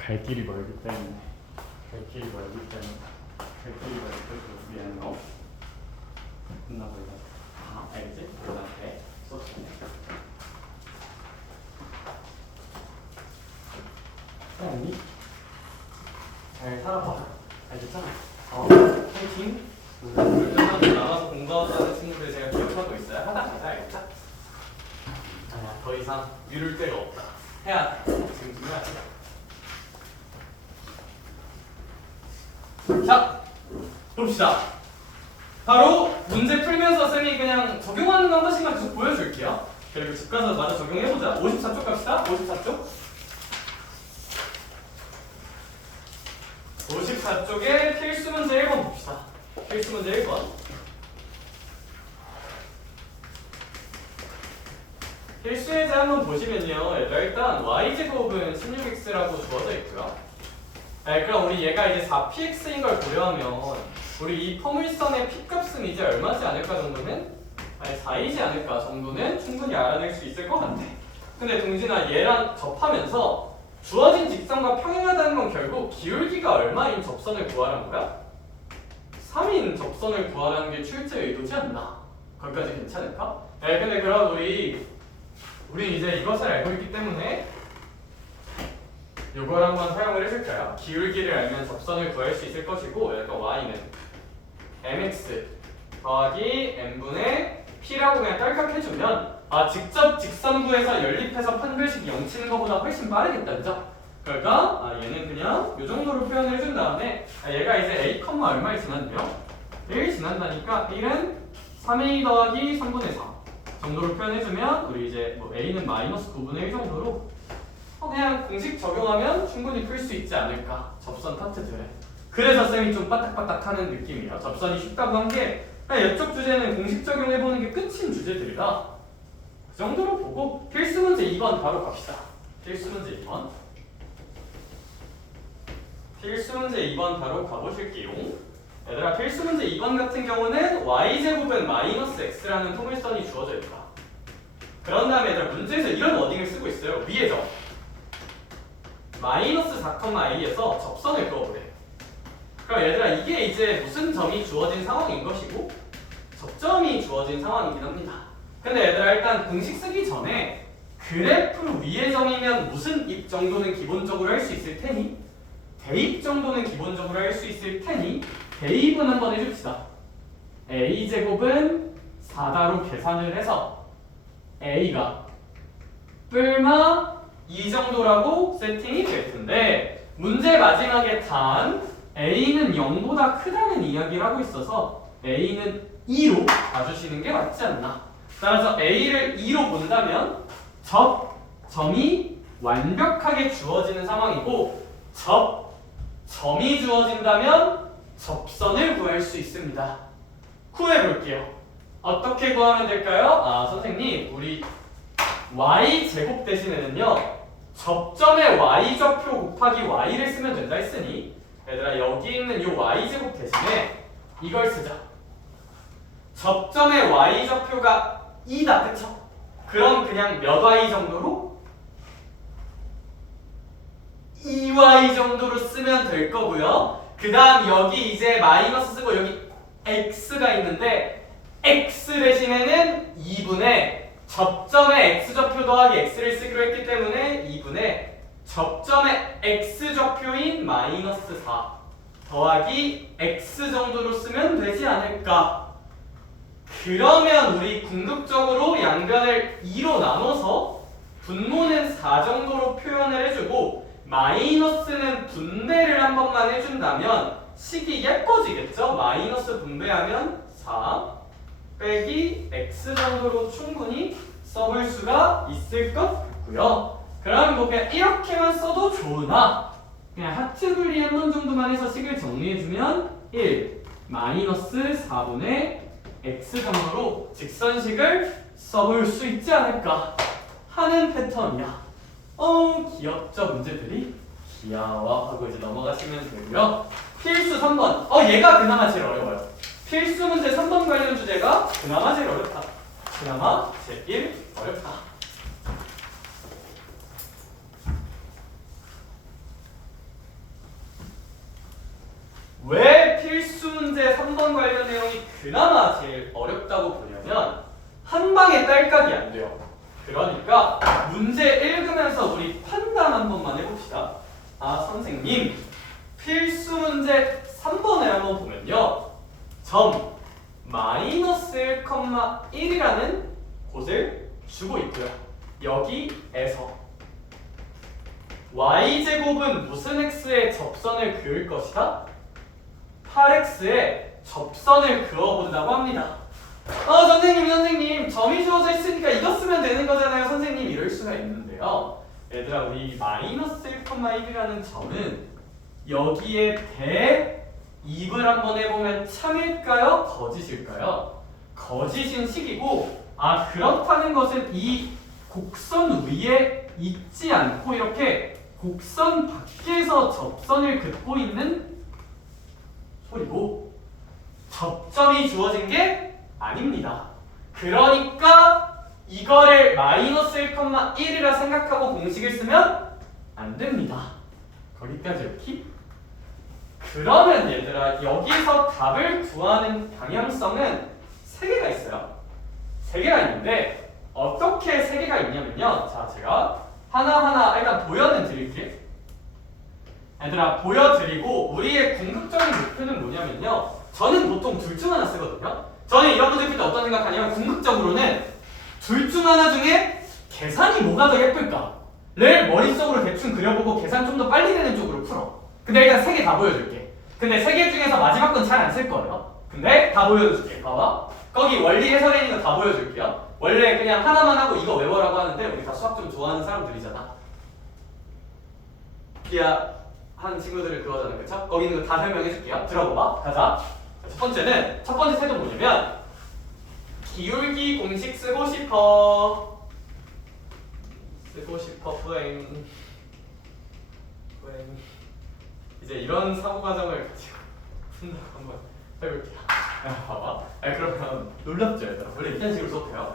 갈 길이 멀기 때문에 미안해. 끝나버리다. 알겠지? 그다음에 소스네. 사랑니? 잘 살아봐. 알겠잖아. 파이팅. 물병하고 나가서 공부하자는 친구들 제가 기억하고 있어요. 하다 가자, 알겠죠? 아니야, 더 이상 미룰 데가 없다. 해야 돼. 지금 해야 돼. 자, 봅시다. 바로 문제 풀면서 쌤이 그냥 적용하는 한 번씩만 계속 보여줄게요. 그리고 집 가서 마저 적용해보자. 54쪽 갑시다. 54쪽. 54쪽에 필수 문제 1번 봅시다. 필수 문제 1번. 필수 예제 한번 보시면요. 일단 y제곱은 16x라고 주어져 있고요. 그럼 우리 얘가 이제 4px인 걸 고려하면 우리 이 포물선의 p값은 이제 얼마지 않을까 정도는? 4이지 않을까 정도는 충분히 알아낼 수 있을 것 같아. 근데 동진아 얘랑 접하면서 주어진 직선과 평행하다는 건 결국 기울기가 얼마인 접선을 구하라는 거야? 3인 접선을 구하라는 게 출제 의도지 않나? 거기까지 괜찮을까? 근데 그럼 우리 이제 이것을 알고 있기 때문에 요걸 한번 사용을 해줄까요? 기울기를 알면 접선을 구할 수 있을 것이고 약간 y는 mx 더하기 n분의 p라고 그냥 딸깍해주면 직접 직선구에서 연립해서 판별식 0 치는 것보다 훨씬 빠르겠다, 그죠? 그러니까 얘는 그냥 요 정도로 표현을 해준 다음에 얘가 이제 a, 얼마에 지난대요? 1 지난다니까 1은 3a 더하기 3분의 4 정도로 표현해주면 우리 이제 뭐 a는 마이너스 9분의 1 정도로 그냥 공식 적용하면 충분히 풀 수 있지 않을까, 접선 파트들을. 그래서 쌤이 좀 빠딱빠딱하는 느낌이에요. 접선이 쉽다고 한 게 이쪽 주제는 공식 적용해보는 게 끝인 주제들이라 그 정도로 보고 필수 문제 2번 바로 갑시다. 필수 문제 2번. 필수 문제 2번 바로 가보실게요. 얘들아, 필수 문제 2번 같은 경우는 y제곱은 마이너스 x라는 통일선이 주어져 있다. 그런 다음에 얘들아, 문제에서 이런 워딩을 쓰고 있어요. 위에서 마이너스 4,a에서 접선을 그어보래. 그럼 얘들아, 이게 이제 무슨 점이 주어진 상황인 것이고 접점이 주어진 상황이긴 합니다. 근데 얘들아, 일단 공식 쓰기 전에 그래프 위의 점이면 무슨 입 정도는 기본적으로 할 수 있을 테니, 대입 정도는 기본적으로 할 수 있을 테니 대입은 한번 해줍시다. a제곱은 4다로 계산을 해서 a가 뿔마 2 정도라고 세팅이 될 텐데, 문제 마지막에 단 a는 0보다 크다는 이야기를 하고 있어서 a는 2로 봐주시는 게 맞지 않나. 따라서 a를 2로 본다면 점이 완벽하게 주어지는 상황이고 점이 주어진다면 접선을 구할 수 있습니다. 구해볼게요. 어떻게 구하면 될까요? 선생님, 우리 y제곱 대신에는요 접점의 y좌표 곱하기 y를 쓰면 된다 했으니 얘들아, 여기 있는 이 y제곱 대신에 이걸 쓰자. 접점의 y좌표가 2다, 그쵸? 그럼 그냥 몇 y 정도로? 2y 정도로 쓰면 될 거고요. 그 다음 여기 이제 마이너스 쓰고 여기 x가 있는데 x 대신에는 2분의 접점의 x좌표 더하기 x를 쓰기로 했기 때문에 2분의 접점의 x좌표인 마이너스 4 더하기 x 정도로 쓰면 되지 않을까. 그러면 우리 궁극적으로 양변을 2로 나눠서 분모는 4 정도로 표현을 해주고 마이너스는 분배를 한 번만 해준다면 식이 예뻐지겠죠? 마이너스 분배하면 4 빼기 x 정도로 충분히 써볼 수가 있을 것 같고요. 그럼 뭐 그냥 이렇게만 써도 좋으나 그냥 하트 분리 한 번 정도만 해서 식을 정리해주면 1 마이너스 4분의 x 정도로 직선식을 써볼 수 있지 않을까 하는 패턴이야. 귀엽죠? 문제들이? 귀여워하고 이제 넘어가시면 되고요. 필수 3번. 얘가 그나마 제일 어려워요. 필수 문제 3번 관련 주제가 그나마 제일 어렵다. 그나마 제일 어렵다. 왜 필수 문제 3번 관련 내용이 그나마 제일 어렵다고 보냐면 한 방에 딸깍이 안 돼요. 그러니까 문제 읽으면서 우리 판단 한 번만 해봅시다. 아 선생님 필수 문제 3번에 한번 보면요. 점 마이너스 1,1이라는 곳을 주고 있고요. 여기에서 y제곱은 무슨 x의 접선을 그을 것이다? 8x의 접선을 그어본다고 합니다. 선생님 점이 주어져 있으니까 이거 쓰면 되는 거잖아요 선생님 이럴 수가 있는데요. 얘들아 우리 마이너스 1,1이라는 점은 여기에 대입을 한번 해보면 참일까요? 거짓일까요? 거짓인 식이고 그렇다는 것은 이 곡선 위에 있지 않고 이렇게 곡선 밖에서 접선을 긋고 있는 소리고 접점이 주어진 게 아닙니다. 그러니까 이거를 마이너스 1,1이라 생각하고 공식을 쓰면 안 됩니다. 거기까지 오케이? 그러면 얘들아 여기서 답을 구하는 방향성은 3개가 있어요. 3개가 있는데 어떻게 3개가 있냐면요. 자 제가 하나하나 일단 보여는 드릴게요. 얘들아 보여드리고 우리의 궁극적인 목표는 뭐냐면요. 저는 보통 둘 중 하나 쓰거든요. 저는 이런 문제 풀 때 어떤 생각하냐면 궁극적으로는 둘 중 하나 중에 계산이 뭐가 더 예쁠까를 머릿속으로 대충 그려보고 계산 좀 더 빨리 되는 쪽으로 풀어. 근데 일단 3개 다 보여줄게. 근데 3개 중에서 마지막 건 잘 안 쓸 거예요. 근데 다 보여줄게. 봐봐. 거기 원리 해설에 있는 거 다 보여줄게요. 원래 그냥 하나만 하고 이거 외워라고 하는데 우리 다 수학 좀 좋아하는 사람들이잖아. 기아 하는 친구들을 그거잖아, 그쵸? 거기 있는 거 다 설명해줄게요. 들어봐봐. 가자. 첫 번째는 첫 번째 태도 뭐냐면 기울기 공식 쓰고 싶어 뿌잉 이제 이런 사고 과정을 가지고 푼다고 한번 해볼게요. 봐봐. 그러면 놀랍죠, 얘들아. 원래 이런 식으로 써도 돼요.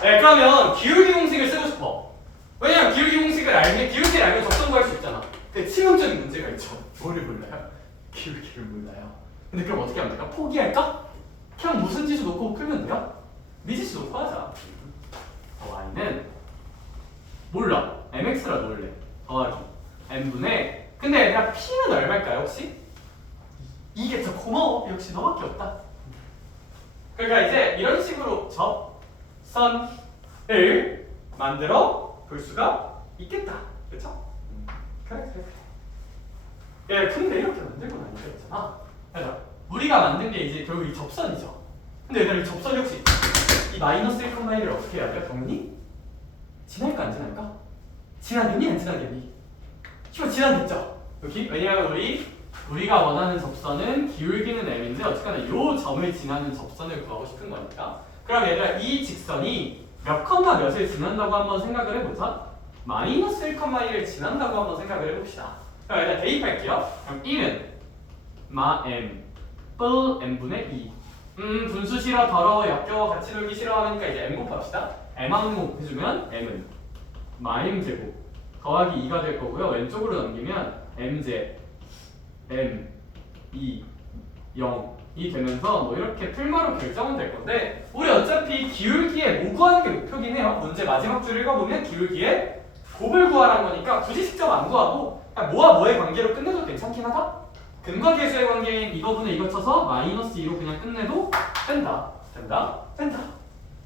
그러면 기울기 공식을 쓰고 싶어. 왜냐면 기울기를 알면 적정 구할 수 있잖아. 근데 치명적인 문제가 있죠. 뭐를 몰라요? 기울기를 몰라요. 근데 그럼 어떻게 하면 될까? 포기할까? 그냥 무슨 지수 놓고 풀면 돼요? 미지수 놓고 하자. y는 몰라. mx라 놓을래. 더하기 n분의 근데 얘들아 p는 얼마일까요 혹시? 이게 더 고마워. 역시 너밖에 없다. 그러니까 이제 이런 식으로 접선을 만들어 볼 수가 있겠다. 그렇죠? 그래. 근데 이렇게 만들고 나니까 있잖아. 그래서 우리가 만든 게 이제 결국 이 접선이죠. 근데 얘들아 이 접선 역시 이 마이너스 1,1을 어떻게 해야 돼요? 경리? 지날까 안 지날까? 지나겠니 안 지나겠니? 이거 지나겠죠? 여기? 왜냐하면 우리가 원하는 접선은 기울기는 m인데 어쨌거나 이 점을 지나는 접선을 구하고 싶은 거니까. 그럼 얘들아 이 직선이 몇 컴마 몇을 지난다고 한번 생각을 해보자. 마이너스 1,1을 지난다고 한번 생각을 해봅시다. 그럼 일단 대입할게요. 그럼 1은 마 m 뿔 m분의 2. 분수 싫어 더러워 역겨워 같이 놀기 싫어 하니까 이제 m 곱합시다. m 항목 해주면 m은 마임 제곱 더하기 2가 될 거고요. 왼쪽으로 넘기면 m제 m 2 0이 되면서 뭐 이렇게 풀마로 결정은 될 건데 우리 어차피 기울기에 뭐 구하는 게 목표긴 해요. 문제 마지막 줄 읽어보면 기울기에 곱을 구하라는 거니까 굳이 직접 안 구하고 그냥 뭐와 뭐의 관계로 끝내도 괜찮긴 하다? 근과 계수의 관계인 이거분의 이거 쳐서 마이너스 2로 그냥 끝내도 된다.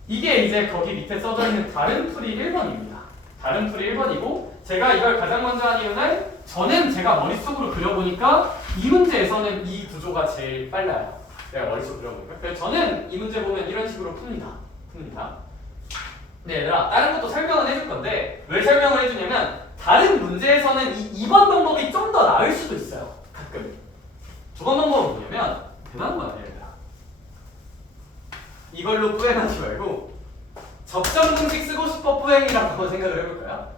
이게 이제 거기 밑에 써져 있는 다른 풀이 1번입니다. 다른 풀이 1번이고 제가 이걸 가장 먼저 한 이유는 저는 제가 머릿속으로 그려보니까 이 문제에서는 이 구조가 제일 빨라요. 내가 머릿속으로 그려보니까. 그래서 저는 이 문제 보면 이런 식으로 풉니다. 네, 얘들아 다른 것도 설명은 해줄 건데 왜 설명을 해주냐면 다른 문제에서는 이 2번 방법이 좀 더 나을 수도 있어요. 가끔. 두 번 방법은 뭐냐면 대단한 거 아니에요, 얘들아. 이걸로 뿌행하지 말고 접점 공식 쓰고 싶어 뿌행이라고 한번 생각을 해볼까요?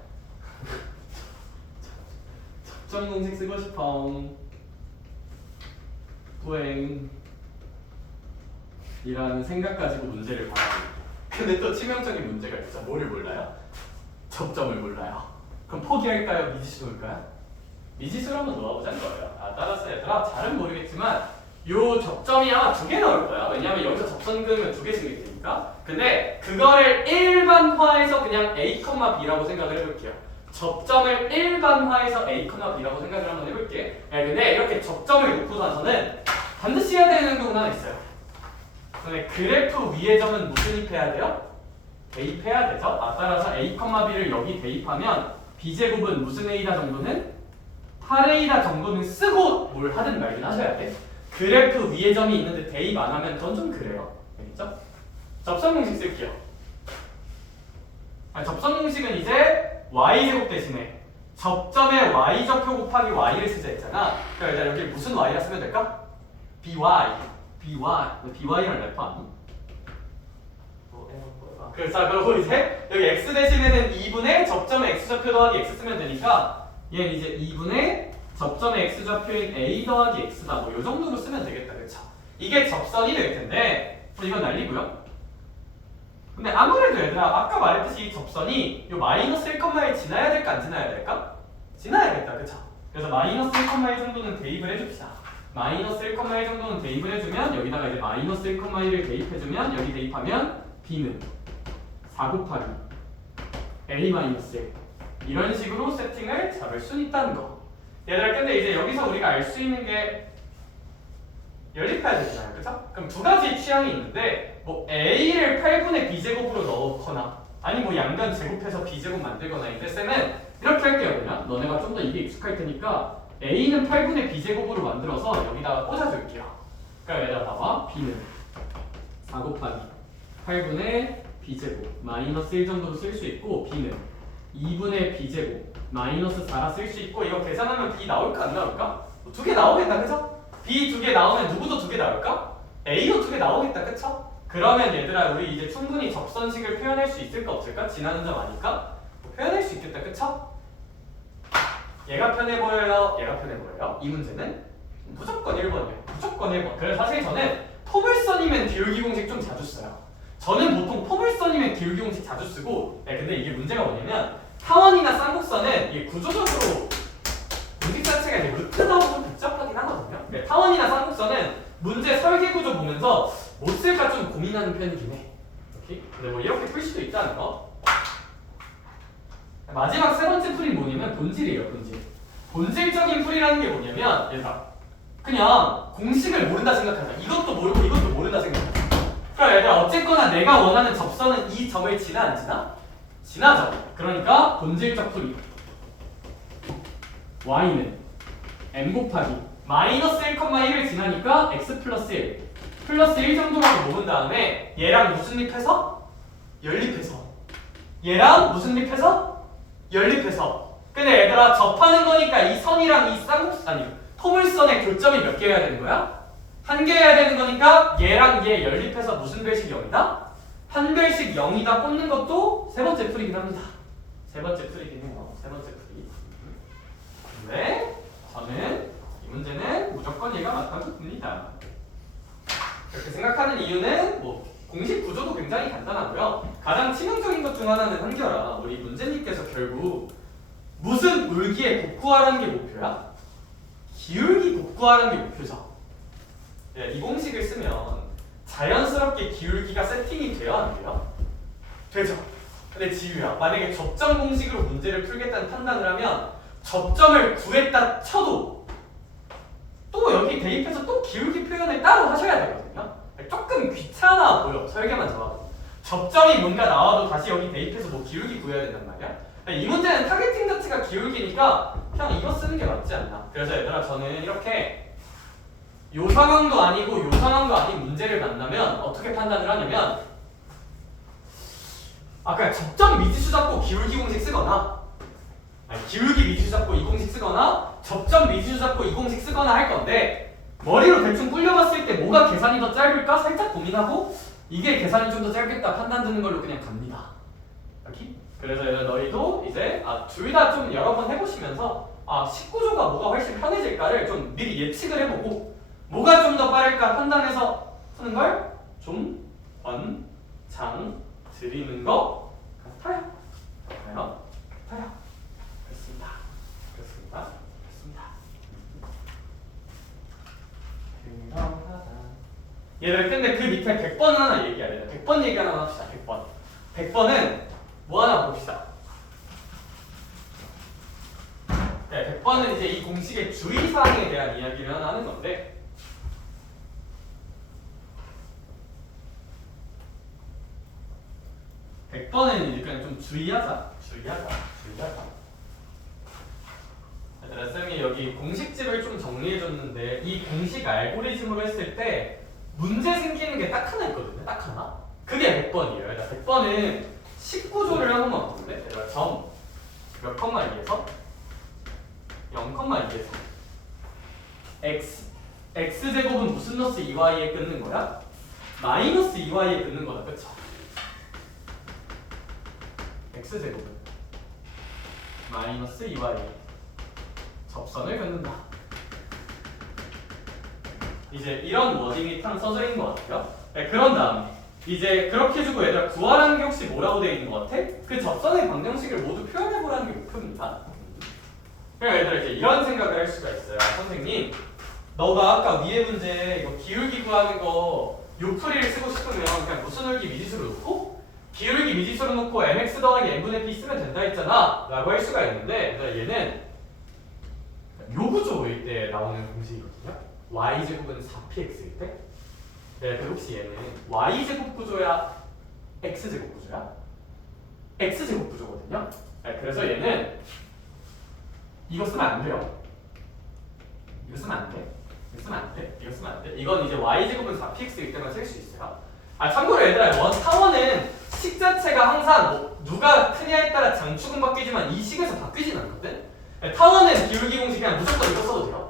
접점 공식 쓰고 싶어 뿌행 이라는 생각 가지고 문제를 받아볼게요. 근데 또 치명적인 문제가 있죠. 뭐를 몰라요? 접점을 몰라요. 그럼 포기할까요? 미지수 놓을까요? 미지수를 한번 놓아보자는 거예요. 따라서 얘들아 잘은 모르겠지만 요 접점이 아마 2개 나올 거야. 왜냐면 여기서 접선 그으면 2개 생기니까. 근데 그거를 일반화해서 그냥 A, B라고 생각을 해볼게요. 접점을 일반화해서 A, B라고 생각을 한번 해볼게. 근데 이렇게 접점을 놓고 나서는 반드시 해야 되는 행동은 하나 있어요. 근데 그래프 위의 점은 무슨 입해야 돼요? 대입해야 되죠. 따라서 A, B를 여기 대입하면 B제곱은 무슨 A다 정도는 8A다 정도는 쓰고 뭘 하든 말든 하셔야 돼. 그래프 위에 점이 있는데 대입 안 하면 그건 좀 그래요. 알겠죠? 접선 공식 쓸게요. 접선 공식은 이제 y제곱 대신에 접점의 y좌표 곱하기 y를 쓰자 했잖아. 그러니까 일단 여기 무슨 y라 쓰면 될까? by. by랑 래퍼 아니? 그래서 그리고 이제 여기 x 대신에는 2분의 접점의 x좌표 더하기 x 쓰면 되니까 얘는 이제 2분의 접점의 x좌표인 a 더하기 x다. 뭐 요 정도로 쓰면 되겠다. 그쵸? 이게 접선이 될 텐데 이건 날리고요. 근데 아무래도 얘들아 아까 말했듯이 이 접선이 요 마이너스 1,1 지나야 될까 안 지나야 될까? 지나야겠다. 그쵸? 그래서 마이너스 1,1 정도는 대입을 해줍시다. 마이너스 1,1 정도는 대입을 해주면 여기다가 이제 마이너스 1,1을 대입해주면 여기 대입하면 b는 4 곱하기 a-1 이런 식으로 세팅을 잡을 수 있다는 거. 얘들아 근데 이제 여기서 우리가 알 수 있는 게 연립해야 되잖아요. 그쵸? 그럼 두 가지 취향이 있는데 뭐 a를 8분의 b제곱으로 넣거나 아니 뭐 양변 제곱해서 b제곱 만들거나 인데 쌤은 이렇게 할게요. 그냥 너네가 좀 더 이게 익숙할 테니까 a는 8분의 b제곱으로 만들어서 여기다가 꽂아줄게요. 그러니까 얘들아 봐봐. b는 4 곱하기 8분의 b제곱 마이너스 1 정도로 쓸 수 있고 b는 2분의 b제곱 마이너스 4라 쓸 수 있고 이거 계산하면 b 나올까 안 나올까? 두 개 나오겠다. 그죠? b 2개 나오면 누구도 2개 나올까? a도 2개 나오겠다. 그쵸? 그러면 얘들아 우리 이제 충분히 접선식을 표현할 수 있을까 없을까? 지나는 점 아니까? 표현할 수 있겠다. 그쵸? 얘가 편해 보여요? 얘가 편해 보여요? 이 문제는 무조건 1번이에요. 무조건 1번. 그래서 사실 저는 포물선이면 기울기 공식 좀 자주 써요. 저는 보통 포물선이면 기울기 공식 자주 쓰고 근데 이게 문제가 뭐냐면 타원이나 쌍곡선은 이게 구조적으로 공식 자체가 이제 루트하고 좀 복잡하긴 하거든요. 타원이나 쌍곡선은 문제 설계 구조 보면서 못 쓸까 좀 고민하는 편이긴 해. 오케이? 근데 뭐 이렇게 풀 수도 있다는 거. 마지막 세 번째 풀이 뭐냐면 본질이에요. 본질. 본질적인 풀이라는 게 뭐냐면 얘들아 그냥 공식을 모른다 생각하자. 이것도 모르고 이것도 모른다 생각하자. 그럼 얘들아 어쨌거나 내가 원하는 접선은 이 점을 지나 안 지나? 지나죠. 그러니까 본질적 풀이 y는 m 곱하기 마이너스 1,1을 지나니까 x 플러스 1 플러스 1 정도라고 모은 다음에 얘랑 무슨 립해서? 연립해서 얘랑 무슨 립해서? 연립해서. 근데 얘들아 접하는 거니까 이 선이랑 이 쌍곡선 아니 포물선의 교점이 몇 개여야 되는 거야? 한 개여야 되는 거니까 얘랑 얘 연립해서 무슨 별식 0이다? 한 별식 0이다 꽂는 것도 세 번째 풀이긴 합니다. 세 번째 풀이긴 해요. 세 번째 풀이. 근데 저는 이 문제는 무조건 얘가 맞다고 봅니다. 그렇게 생각하는 이유는 뭐 공식 구조도 굉장히 간단하고요. 가장 치명적인 것 중 하나는 한결아 우리 문제님께서 결국 무슨 물기의 곱구하라는 게 목표야? 기울기 곱구하라는 게 목표죠. 이 공식을 쓰면 자연스럽게 기울기가 세팅이 돼야 안 돼요? 되죠. 근데 지유야 만약에 접점 공식으로 문제를 풀겠다는 판단을 하면 접점을 구했다 쳐도 또 여기 대입해서 또 기울기 표현을 따로 하셔야 되거든요. 조금 귀찮아 보여. 설계만 잡아도 접점이 뭔가 나와도 다시 여기 대입해서 뭐 기울기 구해야 된단 말이야. 이 문제는 타겟팅 자체가 기울기니까 그냥 이거 쓰는 게 맞지 않나. 그래서 얘들아 저는 이렇게 요 상황도 아니고 요 상황도 아닌 문제를 만나면 어떻게 판단을 하냐면 그냥 접점 미지수 잡고 기울기 공식 쓰거나 기울기 미지수 잡고 이 공식 쓰거나 접점 미지수 잡고 이 공식 쓰거나 할 건데 머리로 대충 불려봤을 때 뭐가 계산이 더 짧을까 살짝 고민하고 이게 계산이 좀 더 짧겠다 판단 드는 걸로 그냥 갑니다. 여기? 그래서 얘들 너희도 이제 둘 다 좀 여러 번 해보시면서 식구조가 뭐가 훨씬 편해질까를 좀 미리 예측을 해보고 뭐가 좀 더 빠를까 판단해서 푸는 걸 좀 권장 드리는 거 같아요. 그렇습니다. 그렇습니다. 얘들아 근데 그 밑에 100번은 하나 얘기 안 해. 100번 얘기 하나 합시다. 100번. 100번은 뭐 하나 봅시다. 네, 100번은 이제 이 공식의 주의사항에 대한 이야기를 하나 하는 건데 100번은 이제 그냥 좀 주의하자. 얘들아 쌤이 여기 공식집을 좀 정리해줬는데 이 공식 알고리즘으로 했을 때 문제 생기는 게 딱 하나 있거든요. 딱 하나. 그게 100번이에요. 그러니까 100번은 19조를 한 번만 볼래? 얘들아 점 몇 컴마 2에서 0,2에서 x제곱은 무슨 너스 2y에 끊는 거야? 마이너스 2y에 끊는 거다. 그쵸? x제곱은 마이너스 2y 접선을 끊는다. 이제 이런 워딩이 참 써져 있는 것 같아요. 네, 그런 다음에 이제 그렇게 해주고 얘들아 구하라는 게 혹시 뭐라고 되어 있는 것 같아? 그 접선의 방정식을 모두 표현해보라는 게 목표입니다. 그러니까 얘들아 이제 이런 생각을 할 수가 있어요. 선생님, 너가 아까 위에 문제 이거 기울기 구하는 거 요풀이를 쓰고 싶으면 그냥 무슨 울기 미지수로 놓고 기울기 미지수로 놓고 mx 더하기 n분의 p 쓰면 된다 했잖아 라고 할 수가 있는데 얘는 요 구조일 때 나오는 공식이거든요. y제곱은 4px일 때 네, 그 혹시 얘는 y제곱 구조야? x제곱 구조야? x제곱 구조거든요. 네, 그래서 얘는 이거 쓰면 안 돼요. 이거 쓰면 안 돼. 이거 쓰면 안 돼. 이거 쓰면 안 돼. 이건 이제 y제곱은 4px일 때만 쓸 수 있어요. 참고로 얘들아 타원은 식 자체가 항상 뭐 누가 크냐에 따라 장축은 바뀌지만 이 식에서 바뀌진 않거든. 타원은 기울기 공식 그냥 무조건 이거 써도 돼요.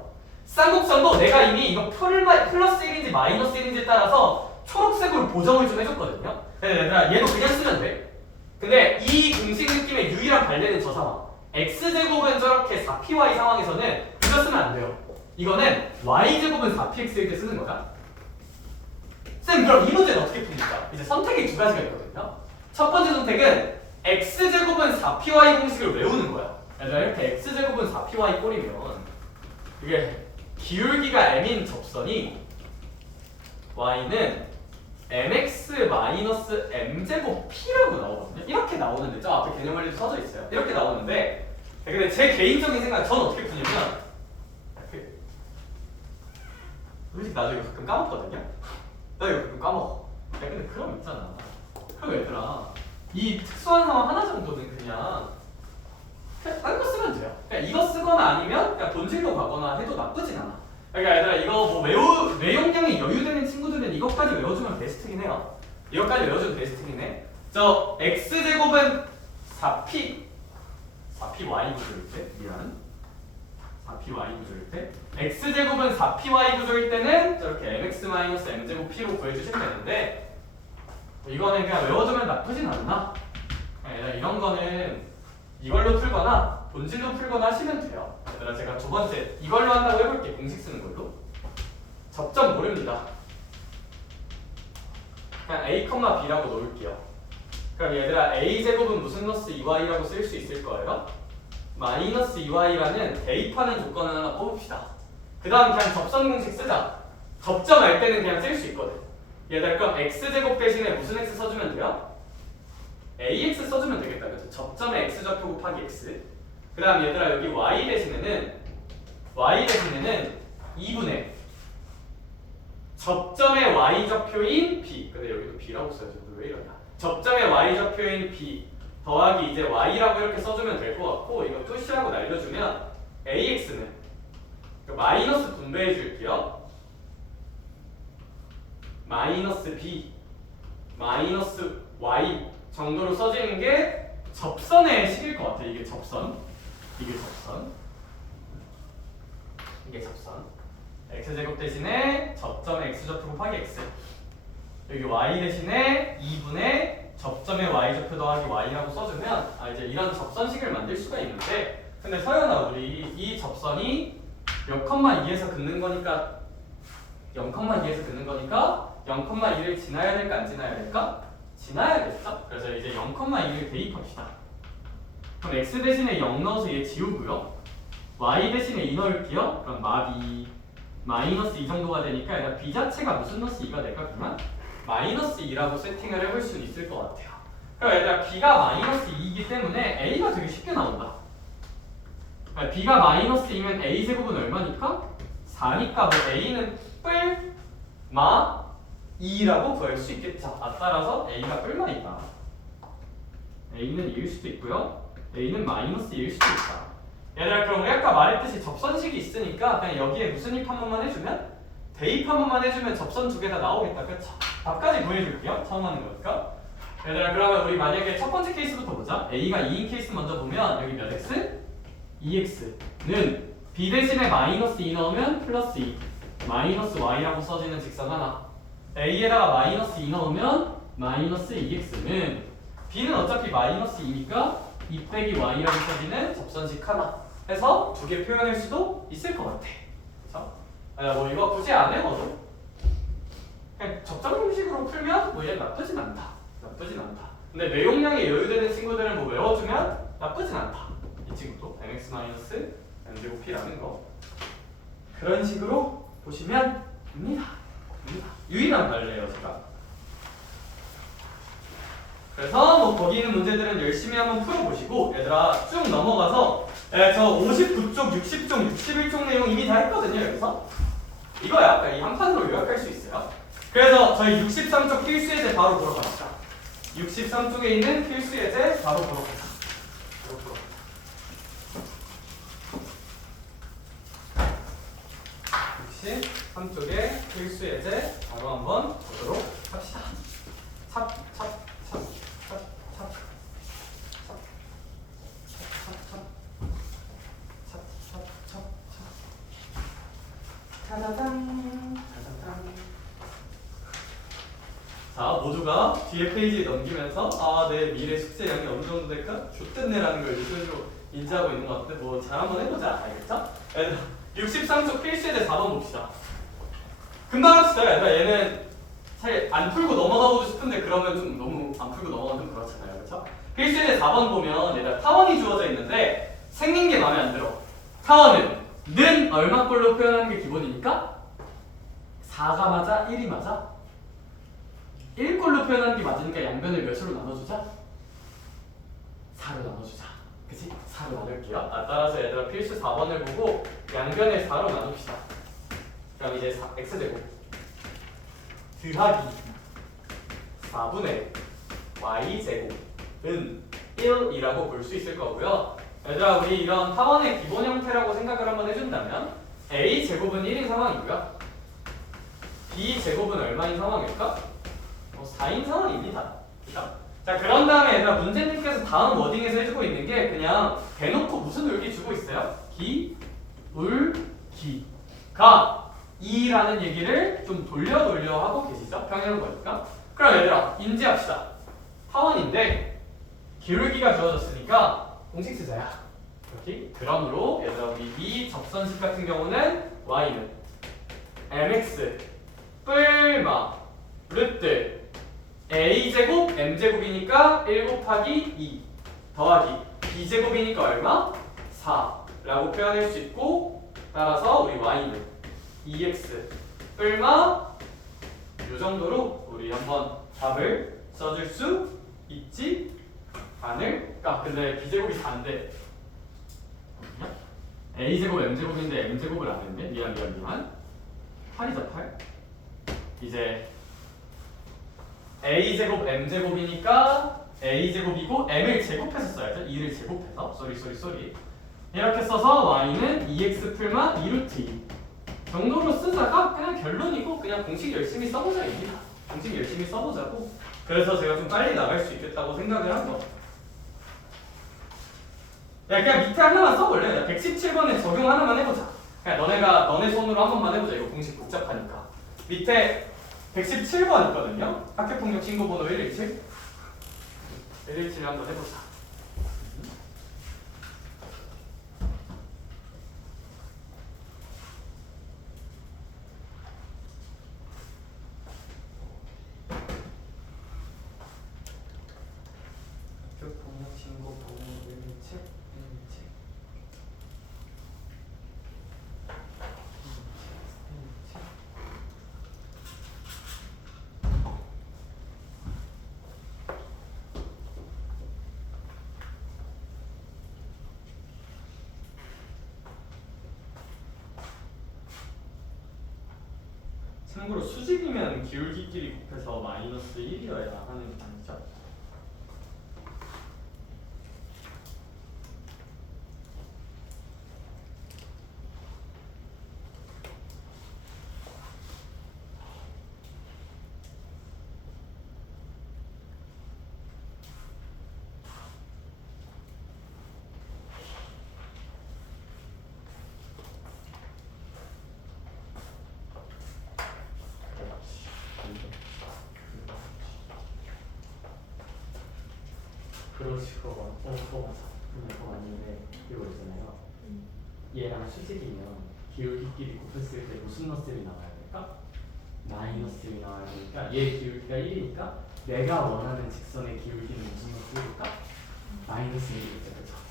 쌍곡선도 내가 이미 이거 플러스 1인지 마이너스 1인지에 따라서 초록색으로 보정을 좀 해줬거든요. 얘들아 얘도 그냥 쓰면 돼. 근데 이 공식 느낌의 유일한 반대는 저 상황. x제곱은 저렇게 4py 상황에서는 이거 쓰면 안 돼요. 이거는 y제곱은 4px일 때 쓰는 거다. 쌤 그럼 이 문제는 어떻게 풉니까? 이제 선택이 두 가지가 있거든요. 첫 번째 선택은 x제곱은 4py 공식을 외우는 거야. 얘들아 이렇게 x제곱은 4py 꼴이면 이게 기울기가 m인 접선이 y는 mx-m제곱 p라고 나오거든요. 이렇게 나오는데 저 앞에 개념 원리도 써져 있어요. 이렇게 나오는데 근데 제 개인적인 생각 저는 어떻게 푸냐면 솔직히 나도 이거 가끔 까먹거든요. 나 이거 가끔 까먹어. 근데 그럼 있잖아. 그럼 얘들아 이 특수한 상황 하나 정도는 그냥 딴 거 쓰면 돼요. 그냥 이거 쓰거나 아니면 그냥 본질로 가거나 해도 나쁘진 않아. 그러니까 얘들아 이거 뭐 외용량이 여유되는 친구들은 이것까지 외워주면 베스트긴 해요. 이것까지 외워주면 베스트긴 해. 저 x제곱은 4py 구조일 때 미안 4py 구조일 때 x제곱은 4py 구조일 때는 저렇게 mx-m제곱 p로 구해주시면 되는데 이거는 그냥 외워두면 나쁘진 않나? 이런 거는 이걸로 풀거나 본질로 풀거나 하시면 돼요. 얘들아 제가 두 번째 이걸로 한다고 해볼게. 공식 쓰는 걸로 접점 모릅니다. 그냥 a,b라고 놓을게요. 그럼 얘들아 a제곱은 무슨 너스 2y라고 쓸 수 있을 거예요? 마이너스 2y라는 대입하는 조건을 하나 뽑읍시다. 그 다음 그냥 접선 공식 쓰자. 접점할 때는 그냥 쓸 수 있거든. 얘들아 그럼 x제곱 대신에 무슨 x 써주면 돼요? ax 써주면 되겠다. 그렇죠? 접점의 x좌표 곱하기 x. 그 다음 얘들아 여기 y 대신에는 2분의 접점의 y좌표인 b. 근데 여기도 b라고 써야지. 왜 이러냐. 접점의 y좌표인 b 더하기 이제 y라고 이렇게 써주면 될 것 같고 이거 푸시하고 날려주면 ax는 마이너스 분배해 줄게요. 마이너스 b 마이너스 y 정도로 써지는 게 접선의 식일 것 같아. 이게 접선 x제곱 대신에 접점의 x좌표 곱하기 x 여기 y 대신에 2분의 접점의 y좌표 더하기 y라고 써주면 이제 이런 접선식을 만들 수가 있는데 근데 서연아 우리 이 접선이 몇 컴마 2에서 긋는 거니까 0,2에서 긋는 거니까 0,2를 지나야 될까 안 지나야 될까? 지나야겠죠? 그래서 이제 0,2를 대입합시다. 그럼 x 대신에 0 넣어서 얘 지우고요. y 대신에 2 넣을게요. 그럼 마비 마이너스 2 정도가 되니까 일단 b 자체가 무슨 너스 2가 될까 그러면? 마이너스 2라고 세팅을 해볼 수 있을 것 같아요. 그럼 얘들아 b가 마이너스 2이기 때문에 a가 되게 쉽게 나온다. b가 마이너스 2면 a 제곱은 얼마니까? 4니까 뭐 a는 뿔마 2라고 구할 수 있겠죠. 따라서 a가 뿔마이다. a는 2일 수도 있고요. a는 마이너스 2일 수도 있다. 얘들아 그럼 우리 아까 말했듯이 접선식이 있으니까 그냥 여기에 무슨 입 한 번만 해주면 대입 한 번만 해주면 접선 두 개 다 나오겠다. 그쵸? 답까지 구해줄게요. 처음 하는 거니까. 얘들아 그러면 우리 만약에 첫 번째 케이스부터 보자. a가 2인 케이스 먼저 보면 여기 몇 x? 2x는 b 대신에 마이너스 2 넣으면 플러스 2 마이너스 y라고 써지는 직선 하나. a에다가 마이너스 2 넣으면 마이너스 2x는 b는 어차피 마이너스 2니까 2 빼기 y라고 써지는 접선식 하나 해서 두 개 표현할 수도 있을 것 같아. 그쵸? 뭐 이거 굳이 안 해봐도 그냥 적정 형식으로 풀면 뭐 얘 나쁘진 않다. 나쁘진 않다. 근데 내용량이 여유되는 친구들은 뭐 외워주면 나쁘진 않다. 이 친구도 mx-m제곱 p라는 거 그런 식으로 보시면 됩니다. 유일한 발레예요 제가. 그래서 뭐 거기 있는 문제들은 열심히 한번 풀어보시고 얘들아 쭉 넘어가서 저 59쪽, 60쪽, 61쪽 내용 이미 다 했거든요. 여기서 이거야. 이 한 판으로 요약할 수 있어요. 그래서 저희 63쪽 필수 예제 바로 보러 갑시다. 63쪽에 있는 필수 예제 바로 보러 가자. 63쪽의 필수 예제 바로 한번 보도록 합시다. 자, 모두가 뒤에 페이지 넘기면서 내 미래 숙제량이 어느 정도 될까? 좋겠네라는 걸 스스로 인지하고 있는 것 같은데 뭐 잘 한번 해보자. 알겠죠? 63쪽 필수 예제 4번 봅시다. 금방 합시다. 얘들아 얘는 잘 안 풀고 넘어가고 싶은데 그러면 좀 너무 안 풀고 넘어가면 좀 그렇잖아요. 그렇죠? 필수 예제 4번 보면 얘들아 타원이 주어져 있는데 생긴 게 마음에 안 들어. 타원은 는 얼마 꼴로 표현하는 게 기본이니까 4가 맞아? 1이 맞아? 1꼴로 표현하는 게 맞으니까 양변을 몇으로 나눠주자? 4로 나눠주자. 그치? 4로 나눌게요. 따라서 얘들아 필수 4번을 보고 양변을 4로 나눕시다. 그럼 이제 x제곱 더하기 4분의 y제곱은 1이라고 볼 수 있을 거고요. 얘들아 우리 이런 타원의 기본 형태라고 생각을 한번 해준다면 a제곱은 1인 상황이고요. b제곱은 얼마인 상황일까? 4인 상황입니다. 자 그런 다음에 얘들아 문제님께서 다음 워딩에서 해주고 있는 게 그냥 대놓고 무슨 울기 주고 있어요? 기울기가 2라는 얘기를 좀 돌려 하고 계시죠? 평행한 거니까. 그럼 얘들아 인지합시다. 타원인데 기울기가 주어졌으니까 공식 쓰자야. 이렇게. 그러므로 얘들아 우리 이 접선식 같은 경우는 y는 mx 뿔마 루트 a제곱 m제곱이니까 1 곱하기 2 더하기 b제곱이니까 얼마? 4라고 표현할 수 있고 따라서 우리 y는 2x 뿔마 이 정도로 우리 한번 답을 써줄 수 있지 않을까? 근데 b제곱이 4인데 a제곱 m제곱인데 m제곱을 안 했네? 미안 8이죠 8? 이제 a제곱 m제곱이니까 a제곱이고 m을 제곱해서 써야죠. 2를 제곱해서 쏘리 이렇게 써서 y는 2x 풀마 2루트 2 정도로 쓰다가 그냥 결론이고 그냥 공식 열심히 써보자입니다. 공식 열심히 써보자고. 그래서 제가 좀 빨리 나갈 수 있겠다고 생각을 한 거. 야 그냥 밑에 하나만 써볼래? 117번에 적용 하나만 해보자. 그냥 너네 손으로 한 번만 해보자. 이거 공식 복잡하니까. 밑에 117번 있거든요. 학교폭력 신고번호 117. 117 한번 해보자. 학교폭력 신고번호 117. 참고로 수직이면 기울기끼리 곱해서 마이너스 1이어야 하는 단위죠. 그렇지, 그거 맞아. 그거 맞는데 이거 있잖아요. 얘랑 수직이면 기울기끼리 곱했을 때 무슨 넛셈이 나와야 될까? 마이너스 1이 나와야 되니까 얘 기울기가 1이니까 내가 원하는 직선의 기울기는 무슨 넛셈일까? 마이너스 1이겠죠. 그렇죠?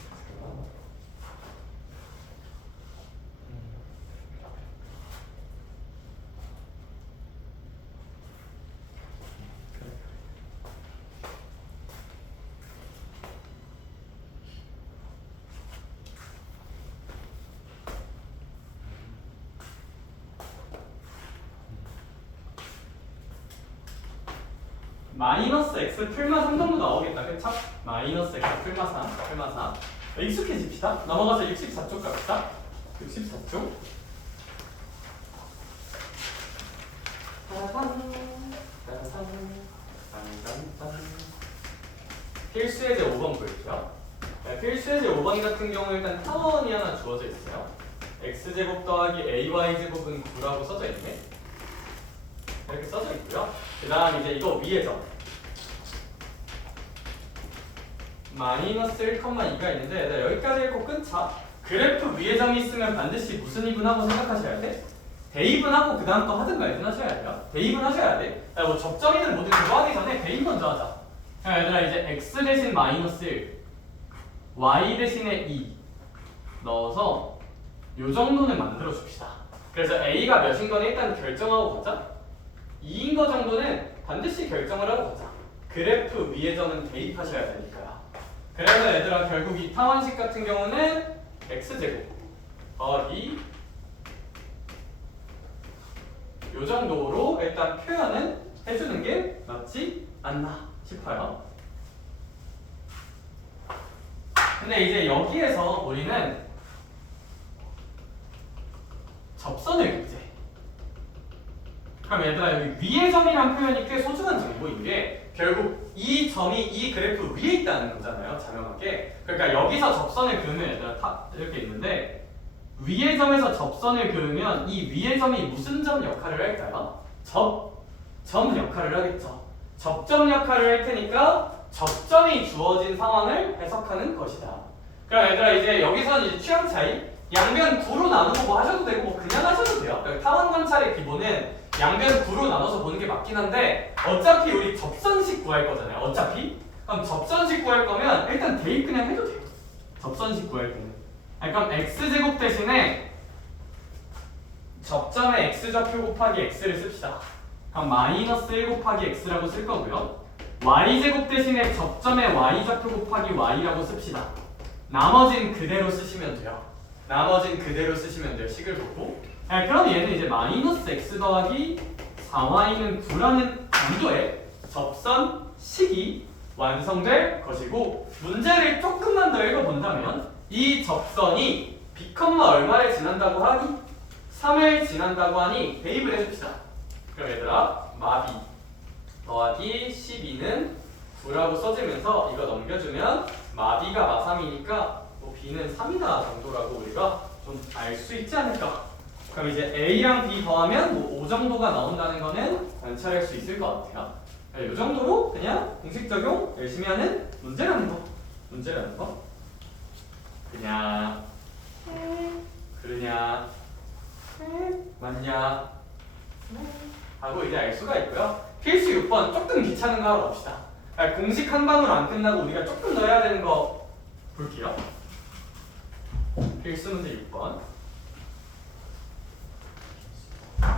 마이너스 x 풀마 3 정도 나오겠다. 그쵸? 마이너스 x 풀마 3, 풀마 3. 익숙해집시다. 넘어가서 64쪽 갑시다. 64쪽. 필수의 제 5번 볼게요. 필수의 제 5번 같은 경우 일단 타원이 하나 주어져 있어요. x제곱 더하기 ay제곱은 9라고 써져 있네. 이렇게 써져 있고요. 그 다음 이제 이거 위에 점 마이너스 1,2가 있는데 얘들아 여기까지 읽고 끊자. 그래프 위에 점이 있으면 반드시 무슨 이분하고 생각하셔야 돼? 대입은 그 다음 거 하든 말든 하셔야 돼요. 대입은 하셔야 돼. 뭐 접점이든 뭐든 그거 하기 전에 대입 먼저 하자. 자, 얘들아 이제 x 대신 마이너스 1 y 대신에 2 넣어서 요 정도는 만들어 줍시다. 그래서 a가 몇인 거는 일단 결정하고 가자. 2인 거 정도는 반드시 결정을 하고 가자. 그래프 위에 점은 대입하셔야 되니까요. 그래서 얘들아 결국 이 타원식 같은 경우는 x제곱 더하기 요 정도로 일단 표현은 해주는 게 맞지 않나 싶어요. 근데 이제 여기에서 우리는 접선을 긋지. 그럼 얘들아 여기 위의 점이란 표현이 꽤 소중한 정보인 게 결국 이 점이 이 그래프 위에 있다는 거잖아요. 자명하게. 그러니까 여기서 접선을 그으면 얘들아 다 이렇게 있는데 위의 점에서 접선을 그으면 이 위의 점이 무슨 점 역할을 할까요? 점 역할을 하겠죠. 접점 역할을 할 테니까 접점이 주어진 상황을 해석하는 것이다. 그럼 얘들아 이제 여기서는 이제 취향 차이 양변 9로 나누고 뭐 하셔도 되고 뭐 그냥 하셔도 돼요. 타원 관찰의 기본은 양변 9로 나눠서 보는 게 맞긴 한데 어차피 우리 접선식 구할 거잖아요. 어차피 그럼 접선식 구할 거면 일단 대입 그냥 해도 돼요. 접선식 구할 때는 그럼 x제곱 대신에 접점의 x좌표 곱하기 x를 씁시다. 그럼 마이너스 1 곱하기 x라고 쓸 거고요. y제곱 대신에 접점의 y좌표 곱하기 y라고 씁시다. 나머진 그대로 쓰시면 돼요. 나머진 그대로 쓰시면 돼요. 식을 보고. 그럼 얘는 이제 마이너스 x 더하기 4y는 9라는 강도의 접선식이 완성될 것이고 문제를 조금만 더 읽어본다면 이 접선이 b, 얼마를 지난다고 하니? 3을 지난다고 하니 대입을 해줍시다. 그럼 얘들아 마비 더하기 12는 9라고 써지면서 이거 넘겨주면 마비가 마3이니까 뭐 b는 3이다 정도라고 우리가 좀 알 수 있지 않을까. 그럼 이제 a랑 b 더하면 뭐 5 정도가 나온다는 거는 관찰할 수 있을 것 같아요. 이 정도로 그냥 공식 적용 열심히 하는 문제라는 거. 문제라는 거. 그냥 그러냐 맞냐 하고 이제 알 수가 있고요. 필수 6번 조금 귀찮은 거 하러 갑시다. 공식 한 방울 안 끝나고 우리가 조금 더 해야 되는 거 볼게요. 필수 문제 6번.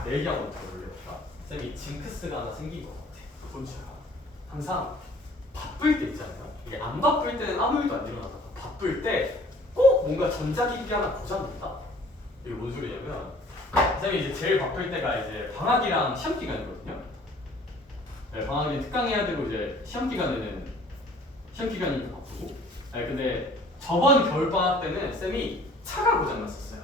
내 얘기하고 어떻게 올려볼까? 쌤이 징크스가 하나 생긴 것 같아. 뭔지 알아? 항상 바쁠 때 있잖아요. 이게 안 바쁠 때는 아무 일도 안 일어나다가 바쁠 때 꼭 뭔가 전자기기 하나 고장난다? 이게 뭔 소리냐면 쌤이 이제 제일 바쁠 때가 이제 방학이랑 시험 기간이거든요. 네, 방학이 특강해야 되고 이제 시험 기간에는 시험 기간이 바쁘고. 네, 근데 저번 겨울 방학 때는 쌤이 차가 고장 났었어요.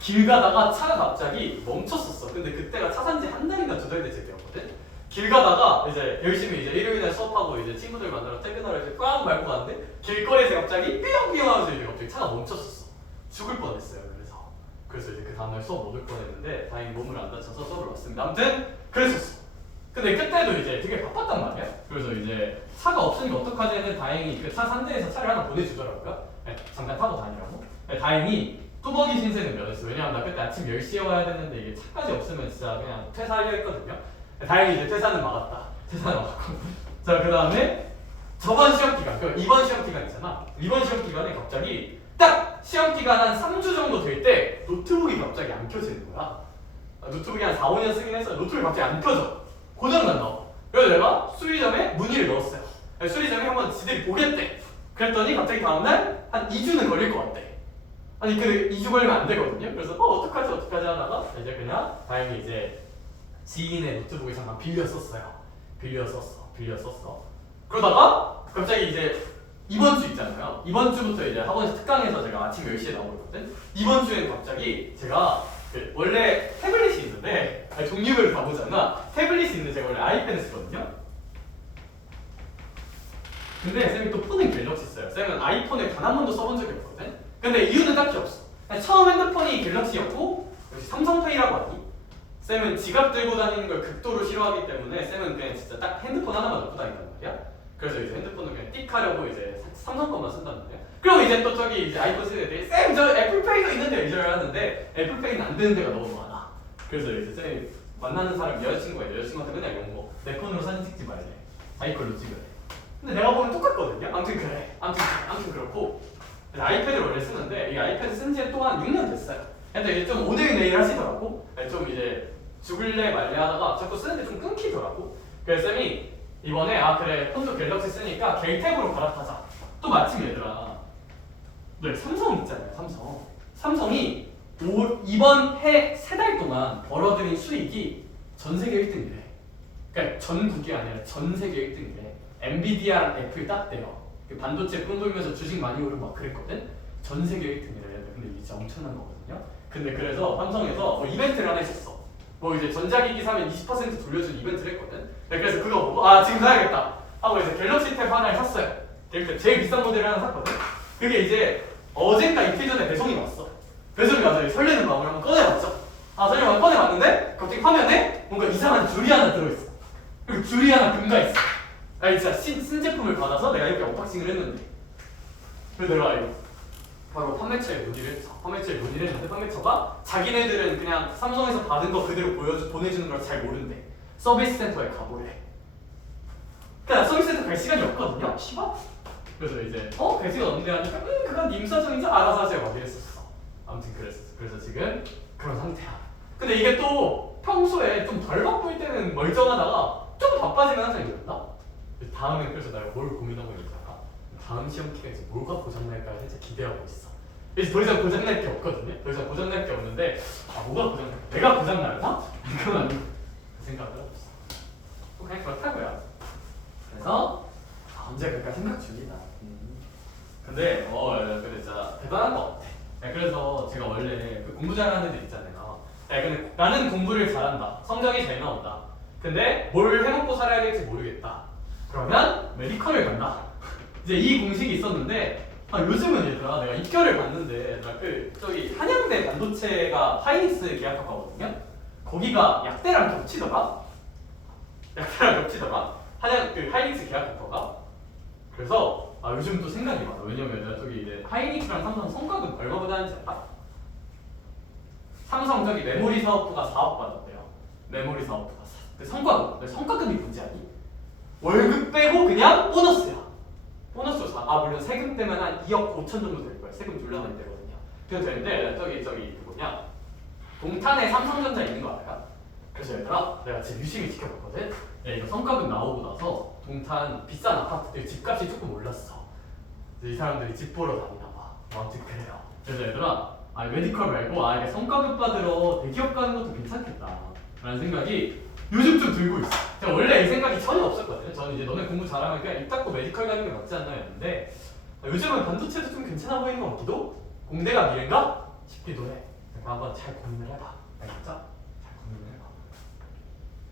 길 가다가 차가 갑자기 멈췄었어. 근데 그때가 차 산지 한 달인가 두 달 됐을 때였거든. 길 가다가 이제 열심히 이제 일요일날 수업하고 이제 친구들 만나러 퇴근하러 이제 꽝 밟고 갔는데 길거리에서 갑자기 삐용삐용 하면서 이제 갑자기 차가 멈췄었어. 죽을 뻔했어요. 그래서 이제 그 다음날 수업 못 올 뻔했는데 다행히 몸을 안 다쳐서 수업을 왔습니다. 아무튼 그랬었어. 근데 그때도 이제 되게 바빴단 말이야. 그래서 이제 차가 없으니까 어떡하지 했는데 다행히 그 차 산대에서 차를 하나 보내주더라고요. 네, 잠깐 타고 다니라고. 네, 다행히 뚜벅이 신세는 면했어. 왜냐면 나 그때 아침 10시에 와야 됐는데 이게 차까지 없으면 진짜 그냥 퇴사하려 했거든요. 네, 다행히 이제 퇴사는 막았다. 퇴사는 막았고. 자, 그 다음에 저번 시험 기간, 그 이번 시험 기간 있잖아. 이번 시험 기간에 갑자기 딱 시험 기간 한 3주 정도 될 때 노트북이 갑자기 안 켜지는 거야. 노트북이 한 4, 5년 쓰긴 했어. 노트북이 갑자기 안 켜져. 고장난다. 그래서 내가 수리점에 문의를 넣었어요. 수리점이 한번 지들이 보겠대. 그랬더니 갑자기 다음날 한 2주는 걸릴 것 같대. 아니 그 2주 걸리면 안 되거든요. 그래서 어떡하지 하다가 이제 그냥 다행히 이제 지인의 노트북을 잠깐 빌려 썼어요. 빌려 썼어. 그러다가 갑자기 이제 이번 주 있잖아요. 이번 주부터 이제 학원에서 특강해서 제가 아침 10시에 나오고 있거든. 이번 주에는 갑자기 제가 그 원래 태블릿이 있는데 종류별로 다 보잖아. 태블릿이 있는데 제가 원래 아이패드 쓰거든요. 근데 쌤이 또 폰은 갤럭시 써요. 쌤은 아이폰을 단 한 번도 써본 적이 없거든. 근데 이유는 딱히 없어. 처음 핸드폰이 갤럭시였고 역시 삼성페이라고 하니 쌤은 지갑 들고 다니는 걸 극도로 싫어하기 때문에 쌤은 그냥 진짜 딱 핸드폰 하나만 넣고 다닌단 말이야. 그래서 이제 핸드폰을 그냥 띡 하려고 이제 삼성 것만 쓴단 말이야. 그럼 이제 또 저기 이제 아이폰 쓰는 애들이 쌤 저 애플페이도 있는데 이저를 하는데 애플페이는 안 되는 데가 너무 많아. 그래서 이제 쌤이 만나는 사람 여자친구가 있는데 여자친구한테 맨날 이런 거 내 폰으로 사진 찍지 말래. 자기 걸로 찍으래. 근데 내가 보면 똑같거든요. 아무튼 그래. 아무튼 그렇고 아이패드를 원래 쓰는데 이 아이패드 쓴 지 또한 6년 됐어요. 근데 이제 좀 오늘 내일 하시더라고. 좀 이제 죽을래 말래 하다가 자꾸 쓰는데 좀 끊기더라고. 그래서 쌤이 이번에 그래 폰도 갤럭시 쓰니까 갤탭으로 갈아타자. 또 마침 얘들아 네 삼성 있잖아요. 삼성이 이번 해 3달 동안 벌어들인 수익이 전 세계 1등이래. 그러니까 전국이 아니라 전 세계 1등이래. 엔비디아랑 애플 딱 돼요. 그 반도체 뿜 돌면서 주식 많이 오르고 막 그랬거든. 전 세계 1등이래. 근데 이게 진짜 엄청난 거거든요. 근데 그래서 삼성에서 뭐 이벤트를 하나 했었어. 뭐 이제 전자기기 사면 20% 돌려주는 이벤트를 했거든. 그래서 그거 보고 지금 사야겠다 하고 이제 갤럭시 탭 하나를 샀어요. 갤럭시 탭 제일 비싼 모델을 하나 샀거든. 그게 이제 어젠가 이틀 전에 배송이 왔어. 배송이 와서 설레는 마음을 한번 꺼내봤죠. 설레는 마음을 꺼내봤는데 갑자기 화면에 뭔가 이상한 줄이 하나 들어있어. 그리고 줄이 하나 금가있어. 진짜 신제품을 받아서 내가 이렇게 언박싱을 했는데 그래서 내가 이거 바로 판매처에 문의를 했는데 판매처가 자기네들은 그냥 삼성에서 받은 거 그대로 보내주는 걸 잘 모른대. 서비스 센터에 가보래. 그러니까 서비스 센터 갈 시간이 없거든요. 씨발. 그래서 이제 갈 시간 없는데 하니까 그건 님 사정이죠. 알아서 하세요. 막 이랬었어. 아무튼 그랬었어. 그래서 지금 그런 상태야. 근데 이게 또 평소에 좀 덜 바쁠 때는 멀쩡하다가 좀 바빠지면 항상 이랬나? 다음엔 그래서 내가 뭘 고민하고 있잖아. 다음 시험 기간에서 뭐가 고장날까 진짜 기대하고 있어. 이제 더 이상 고장날 게 없거든요. 더 이상 고장날 게 없는데 뭐가 고장날까? 내가 고장날까? 이건 아니고 그 생각을 하고 있어. 그냥 그렇다고요. 그래서 언제 그럴까 생각 중이다. 근데 근데 진짜 대단한 것 같아. 그래서 제가 원래 그 공부 잘하는 애들 있잖아요. 근데 나는 공부를 잘한다. 성적이 잘 나온다. 근데 뭘 해먹고 살아야 될지 모르겠다. 그러면 메디컬을 간다. 이제 이 공식이 있었는데 요즘은 얘들아 내가 입결을 봤는데 저기 한양대 반도체가 하이닉스 계약학과거든요. 거기가 약대랑 겹치더라. 한양 하이닉스 계약학과가. 그래서 요즘 또 생각이 많아. 왜냐면 내가 저기 이제 하이닉스랑 삼성 성과급 얼마 받았는지 알아? 삼성 저기 메모리 사업부가 4억 받았대요. 메모리 사업부가 그 성과급이 뭔지 아니? 월급 빼고 그냥 보너스야. 보너스로 물론 세금 때문에 한 2억 5천 정도 될 거야. 세금 졸라 많이 되거든요. 그래서 되는데 저기 뭐냐 동탄에 삼성전자 있는 거 알아? 그래서 얘들아 내가 지금 유심히 지켜봤거든. 이거 성과급 나오고 나서 동탄 비싼 아파트들 집값이 조금 올랐어. 이 사람들이 집 보러 다니나 봐. 아무튼 그래요. 그래서 얘들아 아 메디컬 말고 이게 성과급 받으러 대기업 가는 것도 괜찮겠다 라는 생각이 요즘 좀 들고 있어. 제가 원래 이 생각이 전혀 없었거든요. 저는 이제 너네 공부 잘하면 그냥 입 닫고 메디컬 가는 게 맞지 않나 했는데 요즘은 반도체도 좀 괜찮아 보이는 것 같기도 공대가 미래인가 싶기도 해. 그러니까 한번 잘 고민을 해봐. 알겠죠? 잘 고민을 해봐.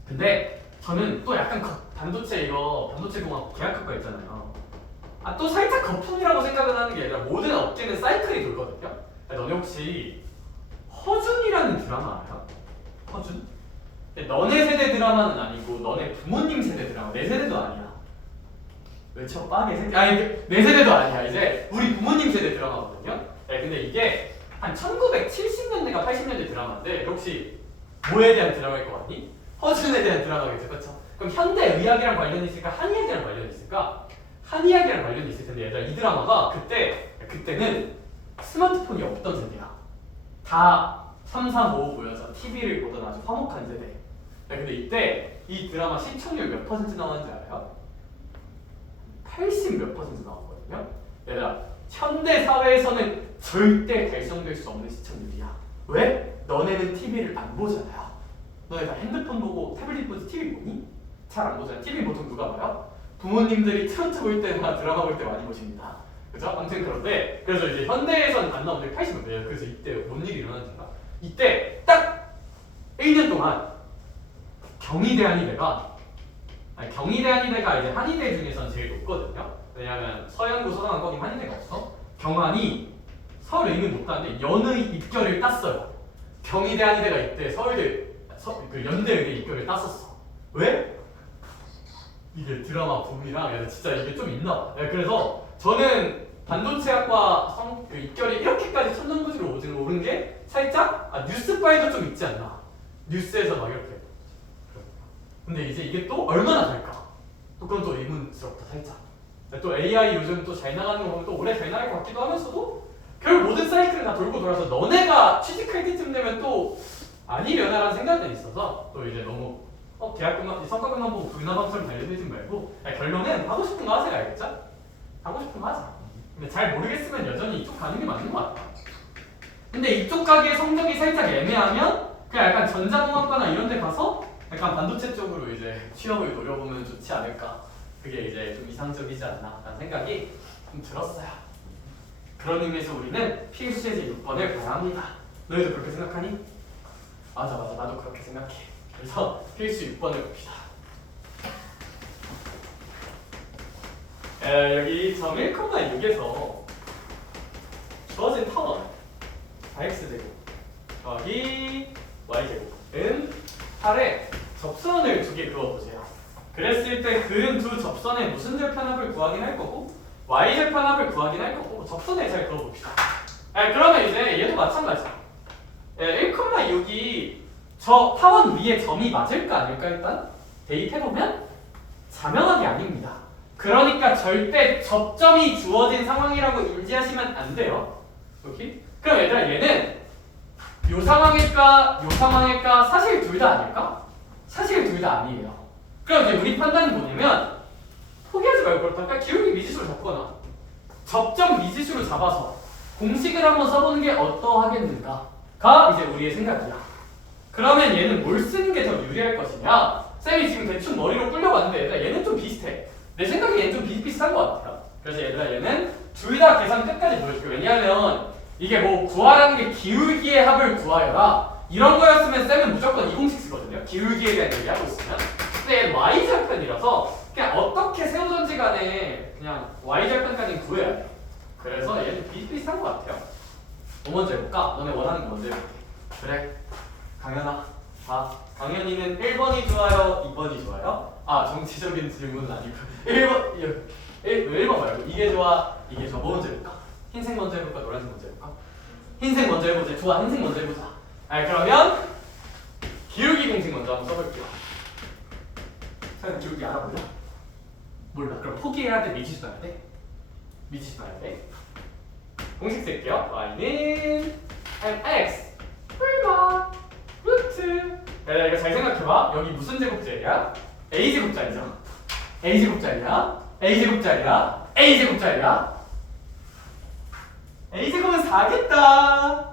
근데 저는 또 약간 반도체 공학 계약학과 있잖아요. 또 살짝 거품이라고 생각을 하는 게 아니라 모든 업계는 사이클이 돌거든요. 너네 혹시 허준이라는 드라마 알아? 허준? 너네 세대 드라마는 아니고 너네 부모님 세대 드라마. 내 세대도 아니야. 외쳐 빠게 생각. 아니 내 세대도 아니야. 이제 우리 부모님 세대 드라마거든요. 근데 이게 한 1970년대가 80년대 드라마인데 혹시 뭐에 대한 드라마일 것 같니? 허준에 대한 드라마겠죠, 그렇죠? 그럼 현대 의학이랑 관련이 있을까? 한의학이랑 관련이 있을까? 한의학이랑 관련이 있을 텐데 얘들아 이 드라마가 그때는 스마트폰이 없던 세대야. 다 3, 4, 5 모여서 TV를 보던 아주 화목한 세대. 근데 이때 이 드라마 시청률 몇 퍼센트 나왔는지 알아요? 80 몇 퍼센트 나왔거든요. 얘들아 현대 사회에서는 절대 달성될 수 없는 시청률이야. 왜? 너네는 TV를 안 보잖아요. 너네 다 핸드폰 보고 태블릿 보지 TV 보니? 잘 안 보잖아. TV 보통 누가 봐요? 부모님들이 트로트 볼 때나 드라마 볼 때 많이 보십니다. 그죠? 아무튼 그런데 그래서 이제 현대에서는 안 나오는데 80몇 대예요. 그래서 이때 뭔 일이 일어났는지 알아? 이때 딱 1년 동안 경희대 한의대가 이제 한의대 중에서는 제일 높거든요. 왜냐하면 서양고 서강한 거긴 한의대가 없어. 경한이 서울에 있는 못 따는데 연의 입결을 땄어요. 경희대 한의대가 이때 그 연대의대 입결을 땄었어. 왜? 이게 드라마 붐이랑 진짜 이게 좀 있나 봐. 그래서 저는 반도체학과 그 입결이 이렇게까지 천정부지로 오른 게 살짝 뉴스바에도 좀 있지 않나. 뉴스에서 막 이렇게. 근데 이제 이게 또 얼마나 될까? 또 그건 또 의문스럽다 살짝. 또 AI 요즘 또 잘 나가는 거 보면 또 오래 잘 나갈 것 같기도 하면서도 결국 모든 사이클을 다 돌고 돌아서 너네가 취직할 때쯤 되면 또 아니려나라는 생각이 있어서 또 이제 너무 대학교만 성과급만 보고 불나방처럼 달려들지 말고 결론은 하고 싶은 거 하세요. 알겠죠? 하고 싶은 거 하자. 근데 잘 모르겠으면 여전히 이쪽 가는 게 맞는 것 같아. 근데 이쪽 가게 성적이 살짝 애매하면 그냥 약간 전자공학과나 이런 데 가서 약간 반도체 쪽으로 이제 취업을 노려보면 좋지 않을까. 그게 이제 좀 이상적이지 않나 라는 생각이 좀 들었어요. 그런 의미에서 우리는 필수제제 6번을 봐야 합니다. 너희도 그렇게 생각하니? 맞아 나도 그렇게 생각해. 그래서 필수 6번을 봅시다. 여기 점 1,6에서 주어진 타원 x제곱 더하기 y제곱은 8에 접선을 2개 그어보세요. 그랬을 때 그은 두 접선의 무슨 절편합을 구하긴 할 거고 y절편합을 구하긴 할 거고 접선을 잘 그어봅시다. 그러면 이제 얘도 마찬가지야. 1,6이 저 타원 위에 점이 맞을까 아닐까 일단 대입해보면 자명하게 아닙니다. 그러니까 절대 접점이 주어진 상황이라고 인지하시면 안 돼요. 오케이? 그럼 얘들아 얘는 요 상황일까 사실 둘 다 아닐까? 사실 둘 다 아니에요. 그럼 이제 우리 판단이 뭐냐면 포기하지 말고 그렇다니까 기울기 미지수로 잡거나 접점 미지수로 잡아서 공식을 한번 써보는 게 어떠하겠는가가 이제 우리의 생각이야. 그러면 얘는 뭘 쓰는 게 더 유리할 것이냐? 쌤이 지금 대충 머리로 굴려봤는데 얘들아 얘는 좀 비슷해. 내 생각에 얘는 좀 비슷비슷한 것 같아요. 그래서 얘들아 얘는 둘 다 계산 끝까지 보여줄게. 왜냐하면 이게 뭐 구하라는 게 기울기의 합을 구하여라 이런 거였으면 쌤은 무조건 이 공식 쓰거든요. 기울기에 대한 얘기하고 있으면. 근데 얘는 y절편이라서 그냥 어떻게 세우던지 간에 그냥 y절편까지는 구해야 돼. 그래서 얘는 비슷비슷한 것 같아요. 뭐 먼저 해볼까? 너네 원하는 거 먼저 해볼게. 그래 강현아 강현이는 1번이 좋아요? 2번이 좋아요? 정치적인 질문은 아니고 1번 말고 이게 좋아? 이게 좋아? 뭐 먼저 해볼까? 흰색 먼저 해볼까? 노란색 먼저 해볼까? 흰색 먼저 해보자. 좋아 흰색 먼저 해보자. 그러면 기울기 공식 먼저 한번 써볼게요. 사람 기울기 알아볼래? 몰라. 그럼 포기해야 돼? 미지수 봐야 돼? 미지수 봐야 돼? 공식 쓸게요. y는 mx 얼마 루트. 이거 잘 생각해봐. 여기 무슨 제곱자리야? a제곱자리죠. a제곱자리야. a제곱자리야. a제곱자리야. a제곱은 4겠다.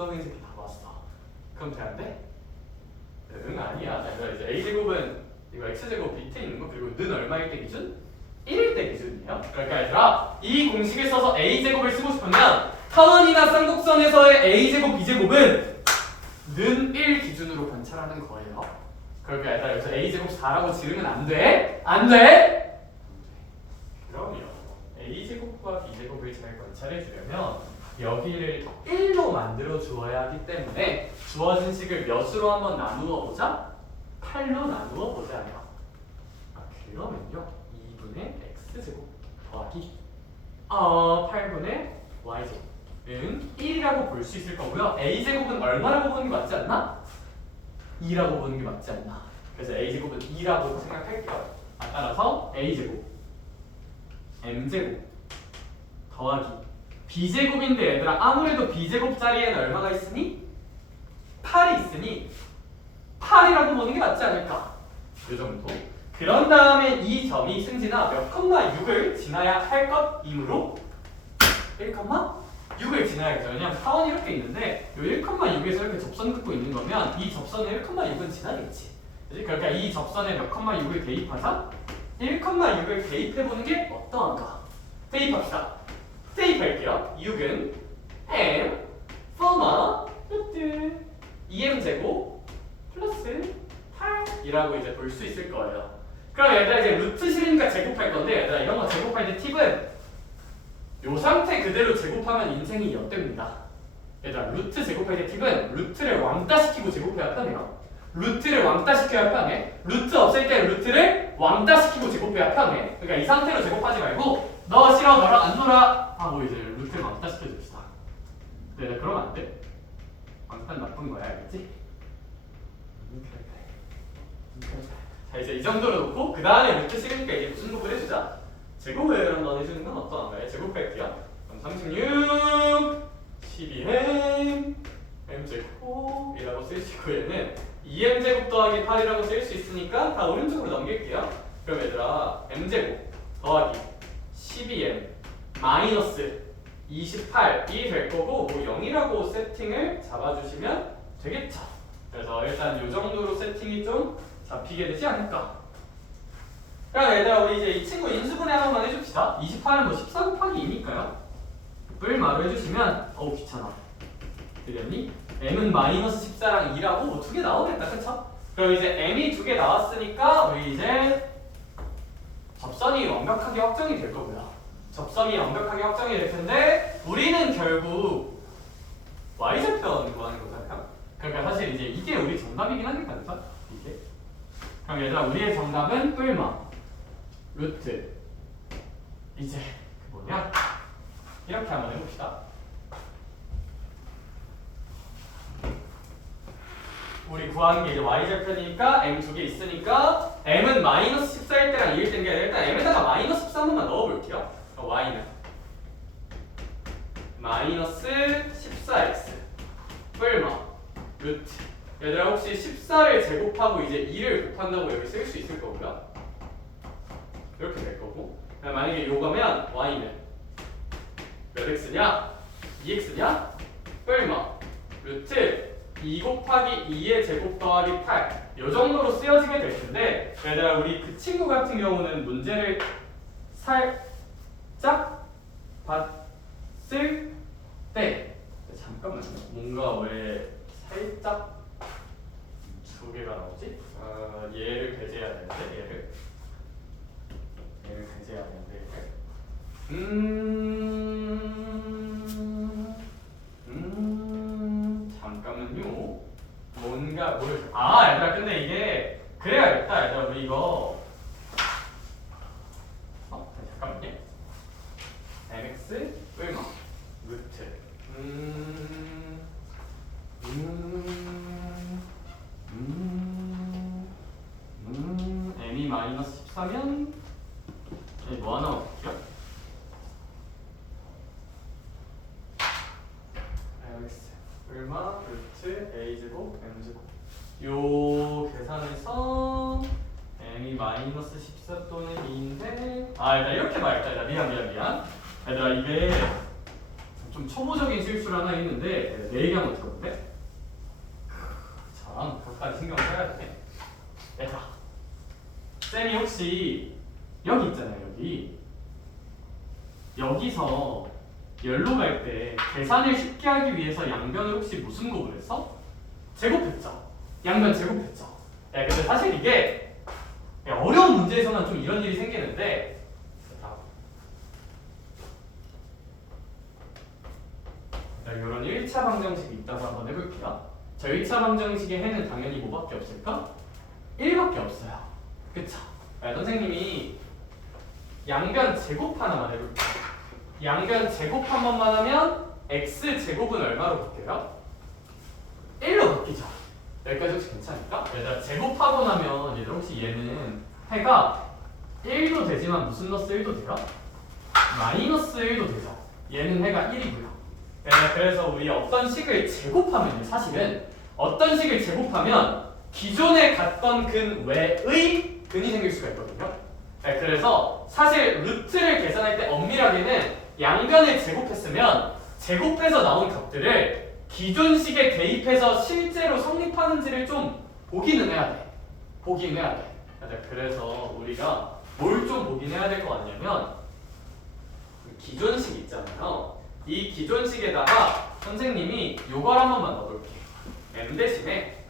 더하기 새끼 다 모았어. 그럼 돼 안 돼? 응 아니야. 그래서 이제 a제곱은 이거 x제곱 밑에 있는 거 그리고 는 얼마일 때 기준? 1일 때 기준이에요. 그러니까 얘들아 이 공식을 써서 a제곱을 쓰고 싶으면 타원이나 쌍곡선에서의 a제곱 b제곱은 는 1 기준으로 관찰하는 거예요. 그러니까 얘들아 여기서 a제곱 4라고 지르면 안 돼? 안 돼? 그럼요. a제곱과 b제곱을 잘 관찰해 주려면 여기를 1로 만들어 주어야 하기 때문에 주어진 식을 몇으로 한번 나누어 보자? 8로 나누어 보자요. 그러면요 2분의 x제곱 더하기 8분의 y제곱은 1이라고 볼 수 있을 거고요. a제곱은 얼마라고 보는 게 맞지 않나? 2라고 보는 게 맞지 않나? 그래서 a제곱은 2라고 생각할게요. 따라서 a제곱 m제곱 더하기 b제곱인데 얘들아 아무래도 b제곱 자리에는 얼마가 있으니? 8이 있으니 8이라고 보는 게 맞지 않을까? 이 정도. 그런 다음에 이 점이 승진아 몇 컴마 6을 지나야 할 것이므로 1,6을 지나야겠죠. 왜냐면 타원이 이렇게 있는데 이 1,6에서 이렇게 접선 긋고 있는 거면 이 접선에 1,6은 지나겠지. 그치? 그러니까 이 접선에 몇 컴마 6을 대입하자? 1,6을 대입해보는 게 어떠한가? 대입합시다. 대입할게요. 6은 m, 루트 2m제곱 플러스 8이라고 이제 볼 수 있을 거예요. 그럼 얘들아 이제 루트 실으니까 제곱할 건데 얘들아 이런 거 제곱할 때 팁은 요 상태 그대로 제곱하면 인생이 엿됩니다. 얘들아 루트 제곱할 때 팁은 루트를 왕따시키고 제곱해야 편해요. 루트를 왕따시켜야 편해. 루트 없을 때 루트를 왕따시키고 제곱해야 편해. 그러니까 이 상태로 제곱하지 말고 너 싫어 너랑 안 놀아 하고 이제 루트를 왕따시켜줍시다. 근데 그러면 안 돼. 왕따는 나쁜 거야 알겠지? 자 이제 이 정도로 놓고 그 다음에 루트 식으니까 이제 무슨 곱을 해주자. 제곱을 한번 해주는 건 어떠한가요? 제곱할게요. 그럼 36 12m m제곱이라고 쓰시고 얘는 2m제곱 더하기 8이라고 쓸 수 있으니까 다 오른쪽으로 넘길게요. 그럼 얘들아 m제곱 더하기 12m 마이너스 28이 될 거고 뭐 0이라고 세팅을 잡아주시면 되겠죠. 그래서 일단 이 정도로 세팅이 좀 잡히게 되지 않을까. 그럼 얘들아 우리 이제 이 친구 인수분해 한 번만 해줍시다. 28은 뭐 14 곱하기 2니까요. 뿔마루 해주시면 어우 귀찮아. 되겠니? m은 마이너스 14랑 2라고 뭐 두 개 나오겠다 그쵸? 그럼 이제 m이 두 개 나왔으니까 우리 이제 접선이 완벽하게 확정이 될 거고요. 접선이 완벽하게 확정이 될 텐데 우리는 결국 y절편 구하는 거잖아요. 그러니까 사실 이제 이게 우리 정답이긴 하니까 그쵸? 이게. 그럼 얘들아 우리의 정답은 뿔마 루트 이제 그 뭐냐? 이렇게 한번 해봅시다. 우리 구하는 게 이제 y절편이니까 m 두 개 있으니까 m은 마이너스 14일 때랑 2일 때인 게 일단 m에다가 마이너스 14 한 번만 넣어볼게요. y는 마이너스 14x 뿔마 루트 얘들아 혹시 14를 제곱하고 이제 2를 곱한다고 여기 쓸 수 있을 거고요. 이렇게 될 거고 만약에 요거면 y는 몇 x냐? 2x냐? 뿔마 루트 2 곱하기 2의 제곱 더하기 8 요 정도로 쓰여지게 될 텐데 얘들아 우리 그 친구 같은 경우는 문제를 살짝 봤을 때 잠깐만요. 뭔가 왜 살짝 두 개가 나오지? 얘를 배제해야 되는데 얘를 배제해야 되는데 잠깐만요. 뭔가 뭘 얘들아 근데 이게 그래야겠다. 얘들아 우리 이거 잠깐만요. mx 뿔마 루트 m이 마이너스 14면 뭐 하나 어떻게요? mx 뿔마 루트 a제곱 m제곱 요 계산해서 m이 마이너스 14 또는 2인데 일단 이렇게 봐야겠다. 미안 얘들아 이게 좀 좀 초보적인 실수를 하나 했는데 내 얘기 한번 들어볼래? 참 그것까지 신경을 써야 돼. 얘들아, 쌤이 혹시 여기 있잖아요. 여기서 열로 갈 때 계산을 쉽게 하기 위해서 양변을 혹시 무슨 곱을 했어? 제곱했죠. 양변 제곱했죠. 야, 근데 사실 이게 어려운 문제에서만 좀 이런 일이 생기는데 이런 1차 방정식이 있다고 한번 해볼게요. 자, 1차 방정식의 해는 당연히 뭐밖에 없을까? 1밖에 없어요. 그쵸? 선생님이 양변 제곱 하나만 해볼게요. 양변 제곱 한 번만 하면 x제곱은 얼마로 바뀌어요? 1로 바뀌죠. 여기까지 혹시 괜찮을까? 얘들아, 제곱하고 나면 얘들 혹시 얘는 해가 1도 되지만 무슨 넣었어 1도 돼요? 마이너스 1도 되죠. 얘는 해가 1이고요. 그래서 우리 어떤 식을 제곱하면 사실은 어떤 식을 제곱하면 기존에 갔던 근 외의 근이 생길 수가 있거든요. 그래서 사실 루트를 계산할 때 엄밀하게는 양변을 제곱했으면 제곱해서 나온 값들을 기존 식에 대입해서 실제로 성립하는지를 좀 보기는 해야 돼. 보긴 해야 돼. 그래서 우리가 뭘 좀 보긴 해야 될 거 같냐면 기존식 있잖아요. 이 기존식에다가 선생님이 요걸 한 번만 넣어볼게요. m 대신에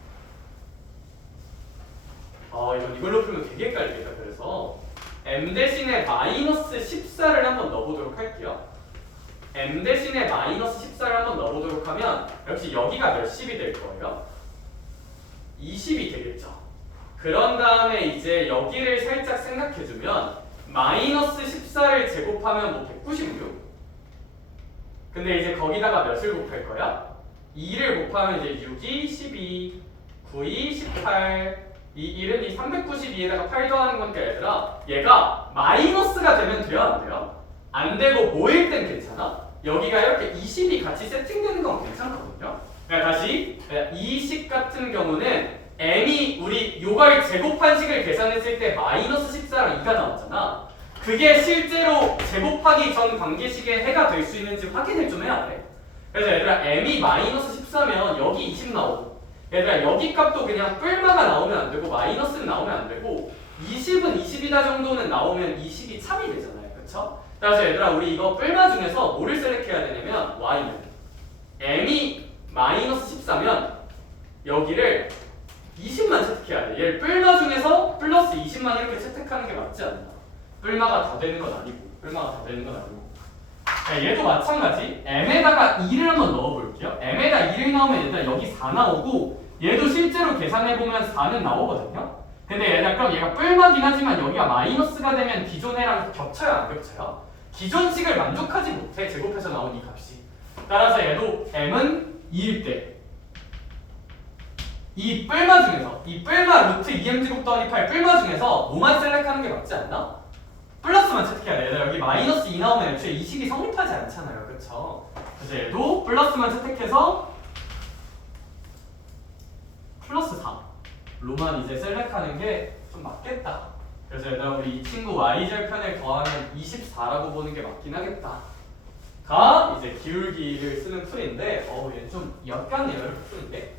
이걸로 풀면 되게 헷갈리겠다. 그래서 m 대신에 마이너스 14를 한번 넣어보도록 할게요. m 대신에 마이너스 14를 한번 넣어보도록 하면 역시 여기가 몇십이 될 거예요? 20이 되겠죠. 그런 다음에 이제 여기를 살짝 생각해주면 마이너스 14를 제곱하면 뭐 196? 근데 이제 거기다가 몇을 곱할 거야? 2를 곱하면 이제 6이 12, 9이 18, 이 1은 이 392에다가 8 더하는 거니까 얘들아, 얘가 마이너스가 되면 돼요, 안 돼요? 안 되고 모일 땐 괜찮아? 여기가 이렇게 20이 같이 세팅되는 건 괜찮거든요. 그러니까 다시 이 식 같은 경우는 m이 우리 요걸 제곱한 식을 계산했을 때 마이너스 14랑 2가 나왔잖아. 그게 실제로 제곱하기 전 관계식의 해가 될 수 있는지 확인을 좀 해야 돼. 그래서 얘들아, m이 마이너스 14면 여기 20 나오고, 얘들아 여기 값도 그냥 뿔마가 나오면 안 되고 마이너스는 나오면 안 되고 20은 20이다 정도는 나오면 이 식이 참이 되잖아요. 그쵸? 그래서 얘들아, 우리 이거 뿔마 중에서 뭐를 셀렉해야 되냐면 y는 m이 마이너스 14면 여기를 20만 채택해야 돼. 얘를 뿔마 중에서 플러스 20만 이렇게 채택하는 게 맞지 않나? 뿔마가 다 되는 건 아니고, 뿔마가 다 되는 건 아니고. 자, 얘도 마찬가지. m에다가 2를 한번 넣어볼게요. m에다 2를 넣으면 얘들아 여기 4 나오고, 얘도 실제로 계산해보면 4는 나오거든요. 근데 얘들아, 그럼 얘가 뿔마긴 하지만 여기가 마이너스가 되면 기존 해랑 겹쳐요, 안 겹쳐요? 기존 식을 만족하지 못해, 제곱해서 나온 이 값이. 따라서 얘도 m은 2일 때 이 뿔마 중에서, 이 뿔마 루트 2m제곱 더하기 8 뿔마 중에서 뭐만 셀렉하는 게 맞지 않나? 플러스만 채택해야 돼. 얘들아, 여기 마이너스 2 나오면 애초에 이 식이 성립하지 않잖아요. 그쵸? 그래서 얘도 플러스만 채택해서 플러스 4로만 이제 셀렉하는 게 좀 맞겠다. 그래서 얘들아, 우리 이 친구 y절편을 더하면 24라고 보는 게 맞긴 하겠다. 가 이제 기울기를 쓰는 풀인데 얘는 좀 약간 이렇게 푸는데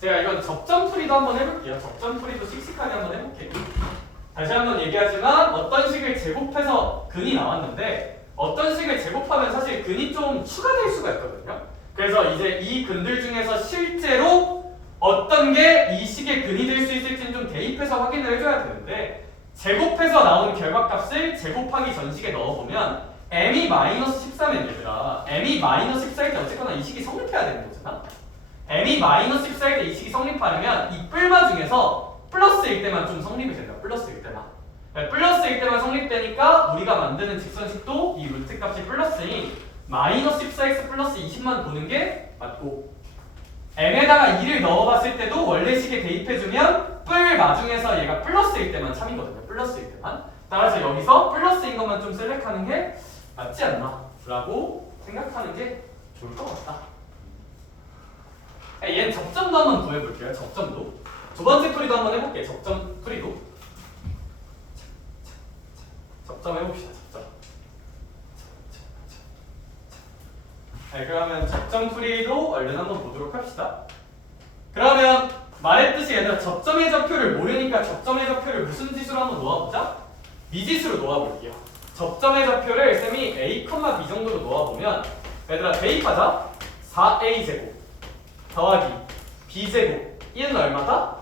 제가 이건 접점풀이도 한번 해볼게요. 접점풀이도 씩씩하게 한번 해볼게요. 다시 한번 얘기하지만 어떤 식을 제곱해서 근이 나왔는데 어떤 식을 제곱하면 사실 근이 좀 추가될 수가 있거든요. 그래서 이제 이 근들 중에서 실제로 어떤 게 이 식의 근이 될 수 있을지는 좀 대입해서 확인을 해줘야 되는데, 제곱해서 나온 결과값을 제곱하기 전식에 넣어보면 m이 마이너스 14면 얘들아, m이 마이너스 14일 때 어쨌거나 이 식이 성립해야 되는 거잖아. m이 마이너스 14일 때 이 식이 성립하려면 이 뿔마 중에서 플러스일 때만 좀 성립이 된다. 플러스일 때만. 플러스일 때만 성립되니까 우리가 만드는 직선식도 이 루트 값이 플러스인 마이너스 14x 플러스 20만 보는 게 맞고, m에다가 2를 넣어봤을 때도 원래 식에 대입해주면 뿔 마중에서 얘가 플러스일 때만 참이거든요. 플러스일 때만. 따라서 여기서 플러스인 것만 좀 셀렉하는 게 맞지 않나 라고 생각하는 게 좋을 것 같다. 얘는 접점도 한번 구해볼게요. 접점도. 두 번째 풀이도 한번 해볼게요. 접점 풀이도. 접점 해봅시다. 접점. 네, 그러면 접점풀이도 얼른 한번 보도록 합시다. 그러면 말했듯이 얘들아 접점의 좌표를 모르니까 접점의 좌표를 무슨 지수로 한번 놓아보자? 미지수로 놓아볼게요. 접점의 좌표를 쌤이 a, b 정도로 놓아보면 얘들아 대입하자. 4a제곱 더하기 b제곱 이는 얼마다?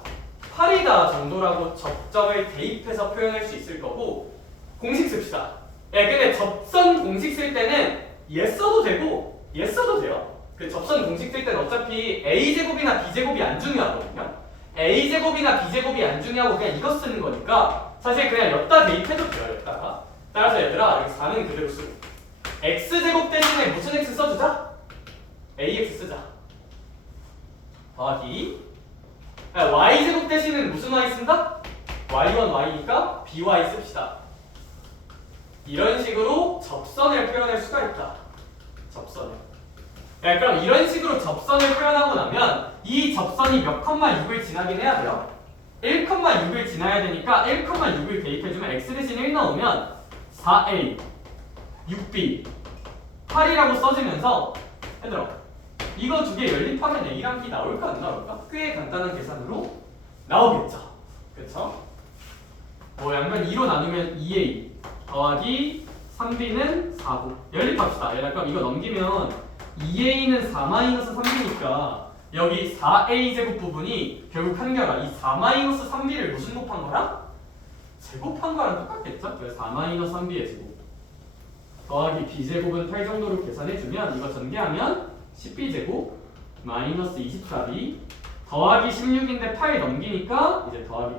8이다 정도라고 접점을 대입해서 표현할 수 있을 거고 공식 씁시다. 예, 근데 접선 공식 쓸 때는 얘 써도 되고 얘 써도 돼요. 그 접선 공식 쓸 때는 어차피 a제곱이나 b제곱이 안 중요하거든요. a제곱이나 b제곱이 안 중요하고 그냥 이거 쓰는 거니까 사실 그냥 여기다 대입해도 돼요. 여기다가. 따라서 얘들아 여기 4는 그대로 쓰고 x제곱 대신에 무슨 x 써주자? ax 쓰자. 더하기 y제곱 대신은 무슨 y 쓴다? y1 y니까 by 씁시다. 이런 식으로 접선을 표현할 수가 있다. 접선을. 네, 그럼 이런 식으로 접선을 표현하고 나면 이 접선이 몇 컴마 6을 지나긴 해야 돼요. 1,6을 지나야 되니까 1,6을 대입해주면 x 대신 1 넣으면 4a 6b 8이라고 써지면서 얘들아 이거 두 개 연립하면 a랑 b 나올까 안 나올까? 꽤 간단한 계산으로 나오겠죠. 그쵸? 뭐 양변 2로 나누면 2a 더하기 3b는 4고 연립합시다. 얘들아 그럼 이거 넘기면 2a는 4-3b니까 여기 4a제곱 부분이 결국 한결아 이 4-3b를 무슨 곱한 거랑? 제곱한 거랑 똑같겠죠? 그래서 4-3b의 제곱 더하기 b제곱은 8 정도로 계산해주면 이거 전개하면 10b제곱 마이너스 24b 더하기 16인데 8 넘기니까 이제 더하기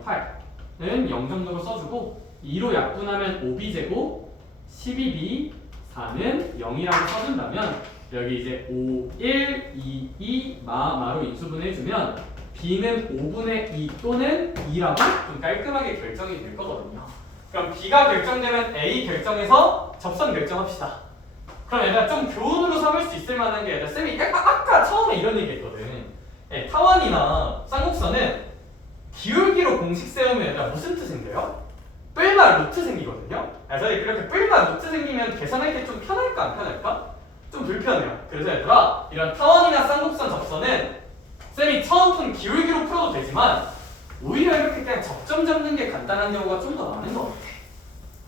8는 0 정도로 써주고 2로 약분하면 5b제곱 12b 4는 0이라고 써준다면 여기 이제 5, 1, 2, 2 마로 인수분해해주면 b는 5분의 2 또는 2라고 좀 깔끔하게 결정이 될 거거든요. 그럼 b가 결정되면 a 결정해서 접선 결정합시다. 그럼 얘들아 좀 교훈으로 삼을 수 있을 만한 게 얘들아 쌤이 아까 처음에 이런 얘기 했거든. 예, 타원이나 쌍곡선은 기울기로 공식 세우면 얘들아 무슨 뜻 생겨요? 뿔마 루트 생기거든요. 그래서 그렇게 뿔마 루트 생기면 계산할 때 좀 편할까 안 편할까? 좀 불편해요. 그래서 얘들아 이런 타원이나 쌍곡선 접선은 쌤이 처음 푼 기울기로 풀어도 되지만 오히려 이렇게 그냥 접점 잡는 게 간단한 경우가 좀 더 많은 것 같아.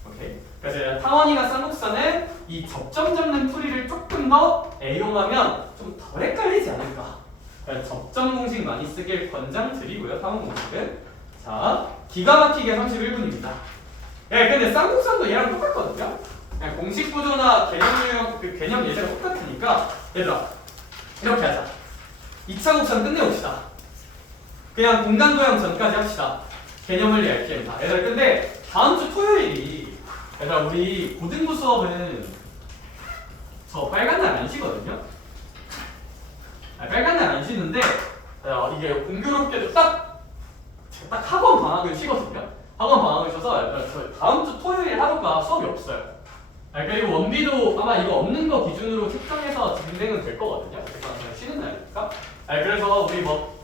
오케이? 그래서 타원이나 쌍곡선은 이 접점 잡는 풀이를 조금 더 애용하면 좀 덜 헷갈리지 않을까. 그래서 접점 공식 많이 쓰길 권장드리고요. 타원 공식은. 자, 기가 막히게 31분입니다. 예, 근데 쌍곡선도 얘랑 똑같거든요. 그냥 공식 구조나 개념 유형, 그 개념 예제가 똑같으니까 얘들아 이렇게 하자. 2차 곡선 끝내봅시다. 그냥 공간 도형 전까지 합시다. 개념을 얇게입니다. 얘들아 근데 다음 주 토요일이 얘들아 우리 고등부 수업은 저 빨간 날 안 쉬거든요. 빨간 날 안 쉬는데 이게 공교롭게도 딱 학원 방학을 쉬거든요. 학원 방학을 쉬어서 얘들아 저 다음 주 토요일 하루가 수업이 없어요. 그리고 원비도 아마 이거 없는 거 기준으로 측정해서 진행은 될 거거든요. 그래서 쉬는 날이니까. 그래서 우리 뭐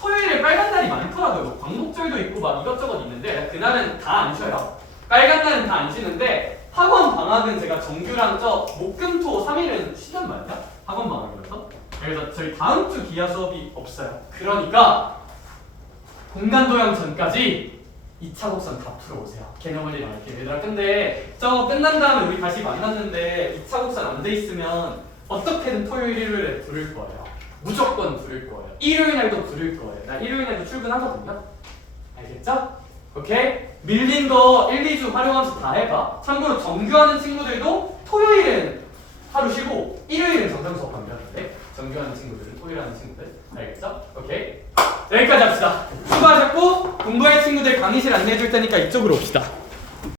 토요일에 빨간 날이 많더라고요. 뭐 광복절도 있고 막 이것저것 있는데 그날은 다 안 쉬어요. 빨간 날은 다 안 쉬는데 학원 방학은 제가 정규랑 목금토 3일은 쉬단 말이야. 학원 방학이라서. 그래서 저희 다음 주 기하 수업이 없어요. 그러니까 공간도형 전까지 2차 곡선 다 풀어오세요. 개념을 이렇게. 얘들아 근데 저거 끝난 다음에 우리 다시 만났는데 2차 곡선 안 돼 있으면 어떻게든 토요일 일요일에 부를 거예요. 무조건 부를 거예요. 일요일 날도 부를 거예요. 나 일요일 날도 출근하거든요. 알겠죠? 오케이? 밀린 거 1, 2주 활용하면서 다 해봐. 참고로 정규하는 친구들도 토요일은 하루 쉬고 일요일은 정상 수업 반겨하는데 정규하는 친구들은 토요일 하는 친구들. 알겠죠? 오케이? 여기까지 합시다. 수고하셨고 공부할 친구들 강의실 안내해 줄 테니까 이쪽으로 옵시다.